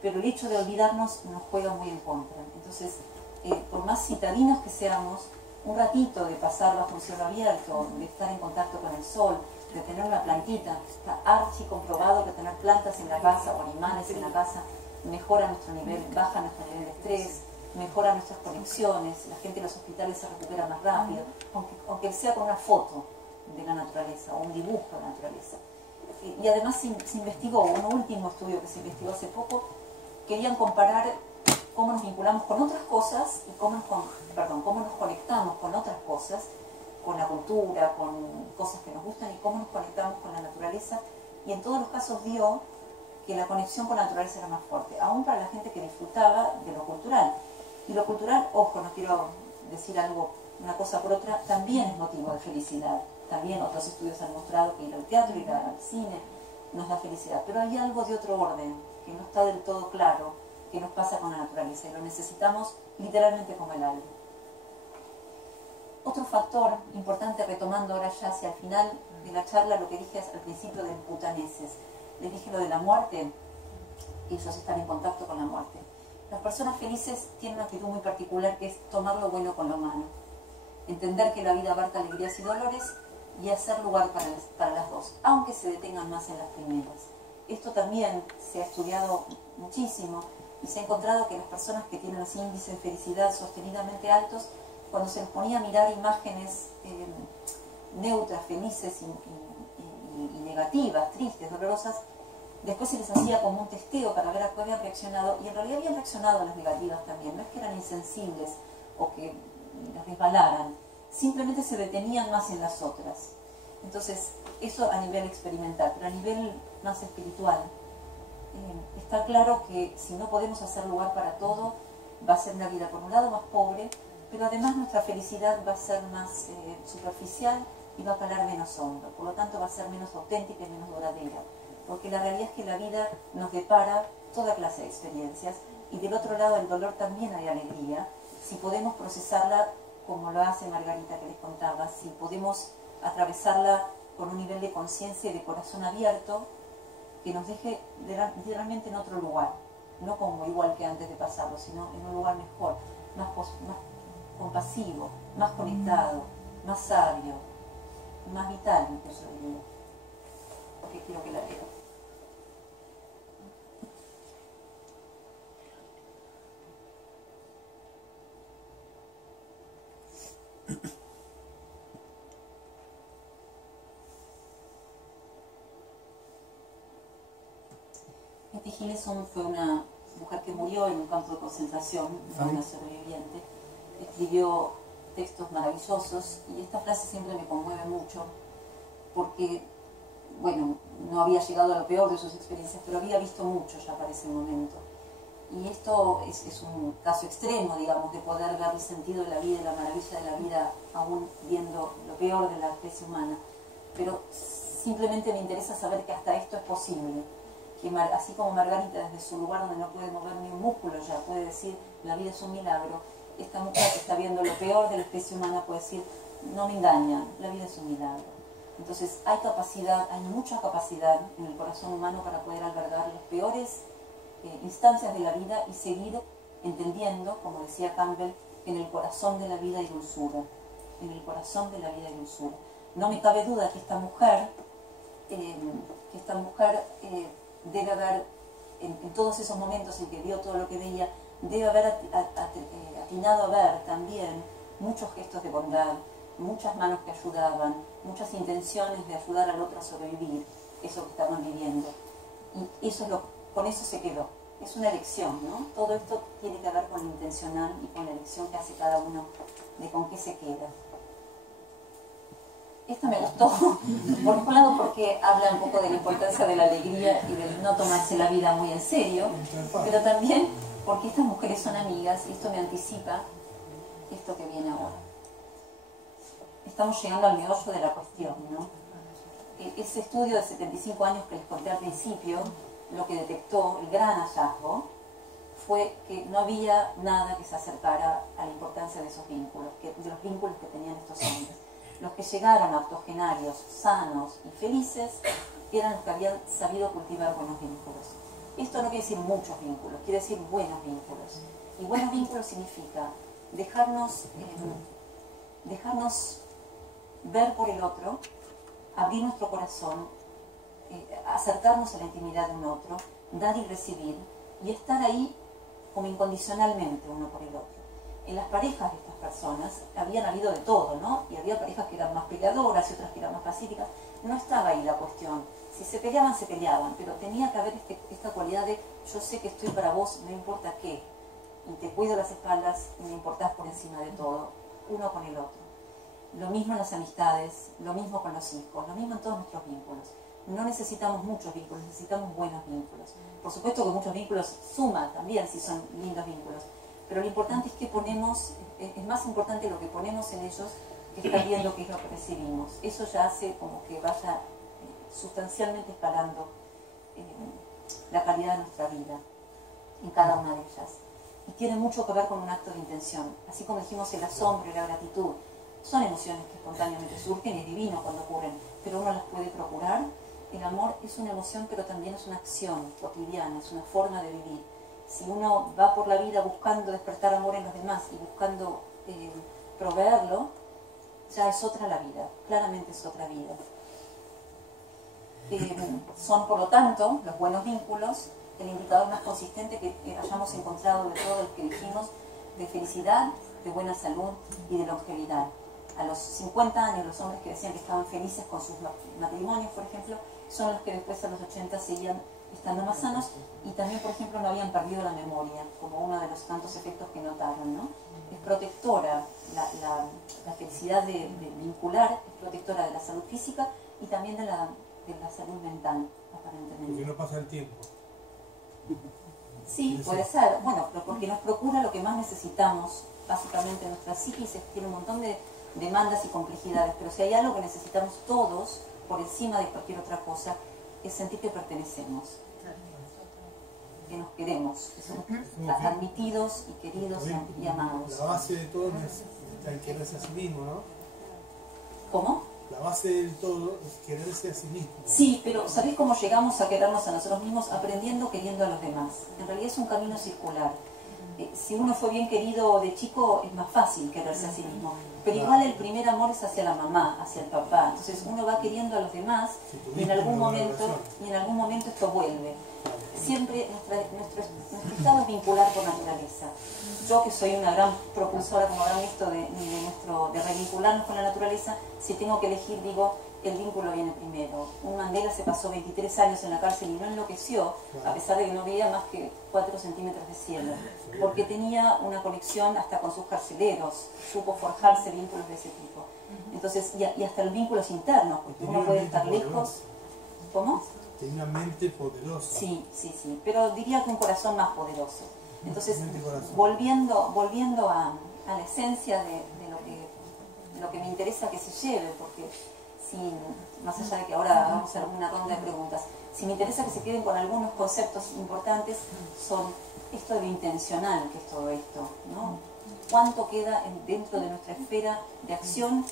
Pero el hecho de olvidarnos nos juega muy en contra. Entonces, por más citadinos que seamos, un ratito de pasar bajo el cielo abierto, de estar en contacto con el sol, de tener una plantita, está archi comprobado que tener plantas en la casa o animales en la casa mejora nuestro nivel, baja nuestro nivel de estrés, mejora nuestras conexiones, la gente en los hospitales se recupera más rápido, aunque sea con una foto de la naturaleza o un dibujo de la naturaleza. Y además se investigó, un último estudio que se investigó hace poco, querían comparar cómo nos vinculamos con otras cosas y cómo nos conectamos con otras cosas, con la cultura, con cosas que nos gustan y cómo nos conectamos con la naturaleza, y en todos los casos dio que la conexión con la naturaleza era más fuerte, aún para la gente que disfrutaba de lo cultural. Y lo cultural, ojo, no quiero decir algo, una cosa por otra, también es motivo de felicidad. También otros estudios han mostrado que ir al teatro, ir al cine, nos da felicidad. Pero hay algo de otro orden, que no está del todo claro, que nos pasa con la naturaleza, y lo necesitamos literalmente como el aire. Otro factor importante, retomando ahora ya hacia el final de la charla, lo que dije al principio de los butaneses. Les dije lo de la muerte, ellos están en contacto con la muerte. Las personas felices tienen una actitud muy particular, que es tomar lo bueno con lo malo. Entender que la vida abarca alegrías y dolores y hacer lugar para las dos, aunque se detengan más en las primeras. Esto también se ha estudiado muchísimo y se ha encontrado que las personas que tienen así índices de felicidad sostenidamente altos, cuando se les ponía a mirar imágenes neutras, felices y negativas, tristes, dolorosas, después se les hacía como un testeo para ver a qué habían reaccionado, y en realidad habían reaccionado a las negativas también. No es que eran insensibles o que las resbalaran, simplemente se detenían más en las otras. Entonces, eso a nivel experimental, pero a nivel más espiritual, está claro que si no podemos hacer lugar para todo, va a ser una vida por un lado más pobre, pero además nuestra felicidad va a ser más superficial y va a calar menos hondo, por lo tanto va a ser menos auténtica y menos duradera, porque la realidad es que la vida nos depara toda clase de experiencias, y del otro lado del dolor también hay alegría, si podemos procesarla como lo hace Margarita que les contaba, si podemos atravesarla con un nivel de conciencia y de corazón abierto que nos deje literalmente en otro lugar, no como igual que antes de pasarlo, sino en un lugar mejor, más compasivo, más conectado, más sabio, más vital, incluso diría. Porque quiero que la lea. Betty Hillesum fue una mujer que murió en un campo de concentración, una sobreviviente. Escribió textos maravillosos, y esta frase siempre me conmueve mucho porque, bueno, no había llegado a lo peor de sus experiencias, pero había visto mucho ya para ese momento. Y esto es un caso extremo, digamos, de poder ver el sentido de la vida y la maravilla de la vida aún viendo lo peor de la especie humana. Pero simplemente me interesa saber que hasta esto es posible. Que así como Margarita, desde su lugar donde no puede mover ni un músculo, ya puede decir la vida es un milagro, esta mujer que está viendo lo peor de la especie humana puede decir no me engañan, la vida es un milagro. Entonces hay capacidad, hay mucha capacidad en el corazón humano para poder albergar las peores instancias de la vida y seguir entendiendo, como decía Campbell, que en el corazón de la vida hay dulzura. En el corazón de la vida hay dulzura. No me cabe duda que esta mujer debe haber, en todos esos momentos en que vio todo lo que veía, debe haber atinado a ver también muchos gestos de bondad, muchas manos que ayudaban, muchas intenciones de ayudar al otro a sobrevivir eso que estaban viviendo. Y eso con eso se quedó. Es una elección, ¿no? Todo esto tiene que ver con lo intencional y con la elección que hace cada uno de con qué se queda. Esto me gustó, por un lado porque habla un poco de la importancia de la alegría y de no tomarse la vida muy en serio, pero también porque estas mujeres son amigas y esto me anticipa esto que viene ahora. Estamos llegando al meollo de la cuestión, ¿no? Ese estudio de 75 años que les conté al principio, lo que detectó, el gran hallazgo, fue que no había nada que se acercara a la importancia de esos vínculos, de los vínculos que tenían estos hombres. Los que llegaron octogenarios, sanos y felices, eran los que habían sabido cultivar buenos vínculos. Esto no quiere decir muchos vínculos, quiere decir buenos vínculos. Y buenos vínculos significa dejarnos ver por el otro, abrir nuestro corazón, acercarnos a la intimidad de un otro, dar y recibir, y estar ahí como incondicionalmente uno por el otro. En las parejas de estas personas habían habido de todo, ¿no? Y había parejas que eran más peleadoras y otras que eran más pacíficas. No estaba ahí la cuestión. Si se peleaban, se peleaban, pero tenía que haber esta cualidad de yo sé que estoy para vos, no importa qué, y te cuido las espaldas y me importás por encima de todo, uno con el otro. Lo mismo en las amistades, lo mismo con los hijos, lo mismo en todos nuestros vínculos. No necesitamos muchos vínculos, necesitamos buenos vínculos. Por supuesto que muchos vínculos suman también si son lindos vínculos, pero lo importante es que ponemos, es más importante lo que ponemos en ellos que estar viendo qué es lo que recibimos. Eso ya hace como que vaya sustancialmente escalando la calidad de nuestra vida en cada una de ellas. Y tiene mucho que ver con un acto de intención. Así como dijimos, el asombro y la gratitud son emociones que espontáneamente surgen y es divino cuando ocurren, pero uno las puede procurar. El amor es una emoción, pero también es una acción cotidiana, es una forma de vivir. Si uno va por la vida buscando despertar amor en los demás y buscando proveerlo, ya es otra la vida, claramente es otra vida. Son, por lo tanto, los buenos vínculos el indicador más consistente que hayamos encontrado de todo lo que dijimos, de felicidad, de buena salud y de longevidad. A los 50 años, los hombres que decían que estaban felices con sus matrimonios, por ejemplo, son los que después a los 80 seguían estando más sanos y también, por ejemplo, no habían perdido la memoria, como uno de los tantos efectos que notaron, ¿no? Es protectora, la felicidad de vincular, es protectora de la salud física y también de la salud mental, aparentemente. Porque no pasa el tiempo. Sí, puede ser. Bueno, pero porque nos procura lo que más necesitamos, básicamente nuestra psiquis tiene un montón de demandas y complejidades, pero si hay algo que necesitamos todos, por encima de cualquier otra cosa, es sentir que pertenecemos, que nos queremos, que somos admitidos y queridos y amados. La base de todo es el quererse a sí mismo, ¿no? ¿Cómo? La base del todo es quererse a sí mismo. Sí, pero ¿sabés cómo llegamos a querernos a nosotros mismos? Aprendiendo, queriendo a los demás. En realidad es un camino circular. Si uno fue bien querido de chico, es más fácil quererse a sí mismo. Pero igual el primer amor es hacia la mamá, hacia el papá. Entonces uno va queriendo a los demás y en algún momento esto vuelve. Siempre nuestro estado es vincular por naturaleza. Yo, que soy una gran propulsora, como habrán visto, de revincularnos con la naturaleza, si tengo que elegir, digo, el vínculo viene primero. Un Mandela se pasó 23 años en la cárcel y no enloqueció, a pesar de que no veía más que 4 centímetros de cielo, porque tenía una conexión hasta con sus carceleros, supo forjarse vínculos de ese tipo. Entonces, y hasta los vínculos internos, porque uno puede estar lejos. ¿Cómo? Tiene una mente poderosa. Sí, sí, sí, pero diría que un corazón más poderoso. Entonces, volviendo a la esencia de lo que me interesa que se lleve, porque más allá de que ahora vamos a hacer una ronda de preguntas, si me interesa que se queden con algunos conceptos importantes, son esto de lo intencional que es todo esto, ¿no? ¿Cuánto queda dentro de nuestra esfera de acción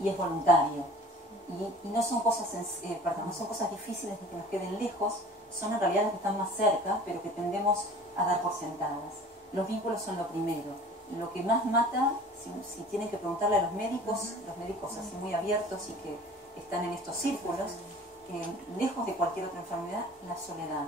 y es voluntario? Y no son cosas, no son cosas difíciles de que nos queden lejos, son en realidad las que están más cerca, pero que tendemos a dar por sentadas. Los vínculos son lo primero. Lo que más mata, si tienen que preguntarle a los médicos así muy abiertos y que están en estos círculos, lejos de cualquier otra enfermedad, la soledad.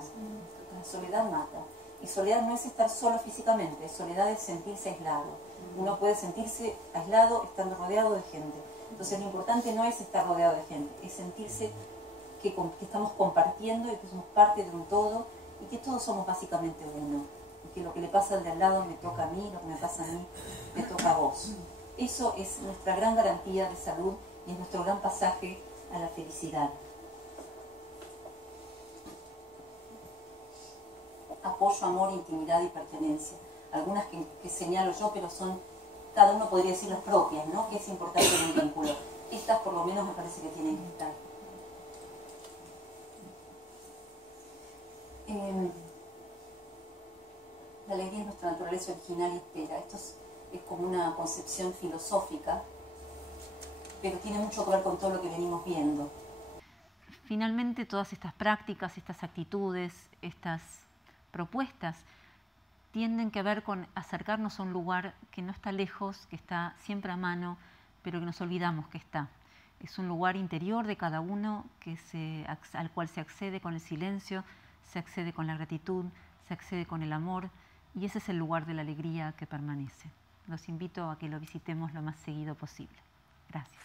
La soledad mata. Y soledad no es estar solo físicamente, soledad es sentirse aislado. Uno puede sentirse aislado estando rodeado de gente. Entonces lo importante no es estar rodeado de gente, es sentirse que estamos compartiendo y que somos parte de un todo y que todos somos básicamente uno. Y que lo que le pasa al de al lado me toca a mí, lo que me pasa a mí me toca a vos. Eso es nuestra gran garantía de salud y es nuestro gran pasaje a la felicidad. Apoyo, amor, intimidad y pertenencia. Algunas que señalo yo, pero son, cada uno podría decir las propias, ¿no? Que es importante en un vínculo. Estas por lo menos me parece que tienen que estar. La alegría es nuestra naturaleza original y espera. Esto es como una concepción filosófica, pero tiene mucho que ver con todo lo que venimos viendo. Finalmente, todas estas prácticas, estas actitudes, estas propuestas tienden que ver con acercarnos a un lugar que no está lejos, que está siempre a mano, pero que nos olvidamos que está. Es un lugar interior de cada uno al cual se accede con el silencio, se accede con la gratitud, se accede con el amor, y ese es el lugar de la alegría que permanece. Los invito a que lo visitemos lo más seguido posible. Gracias.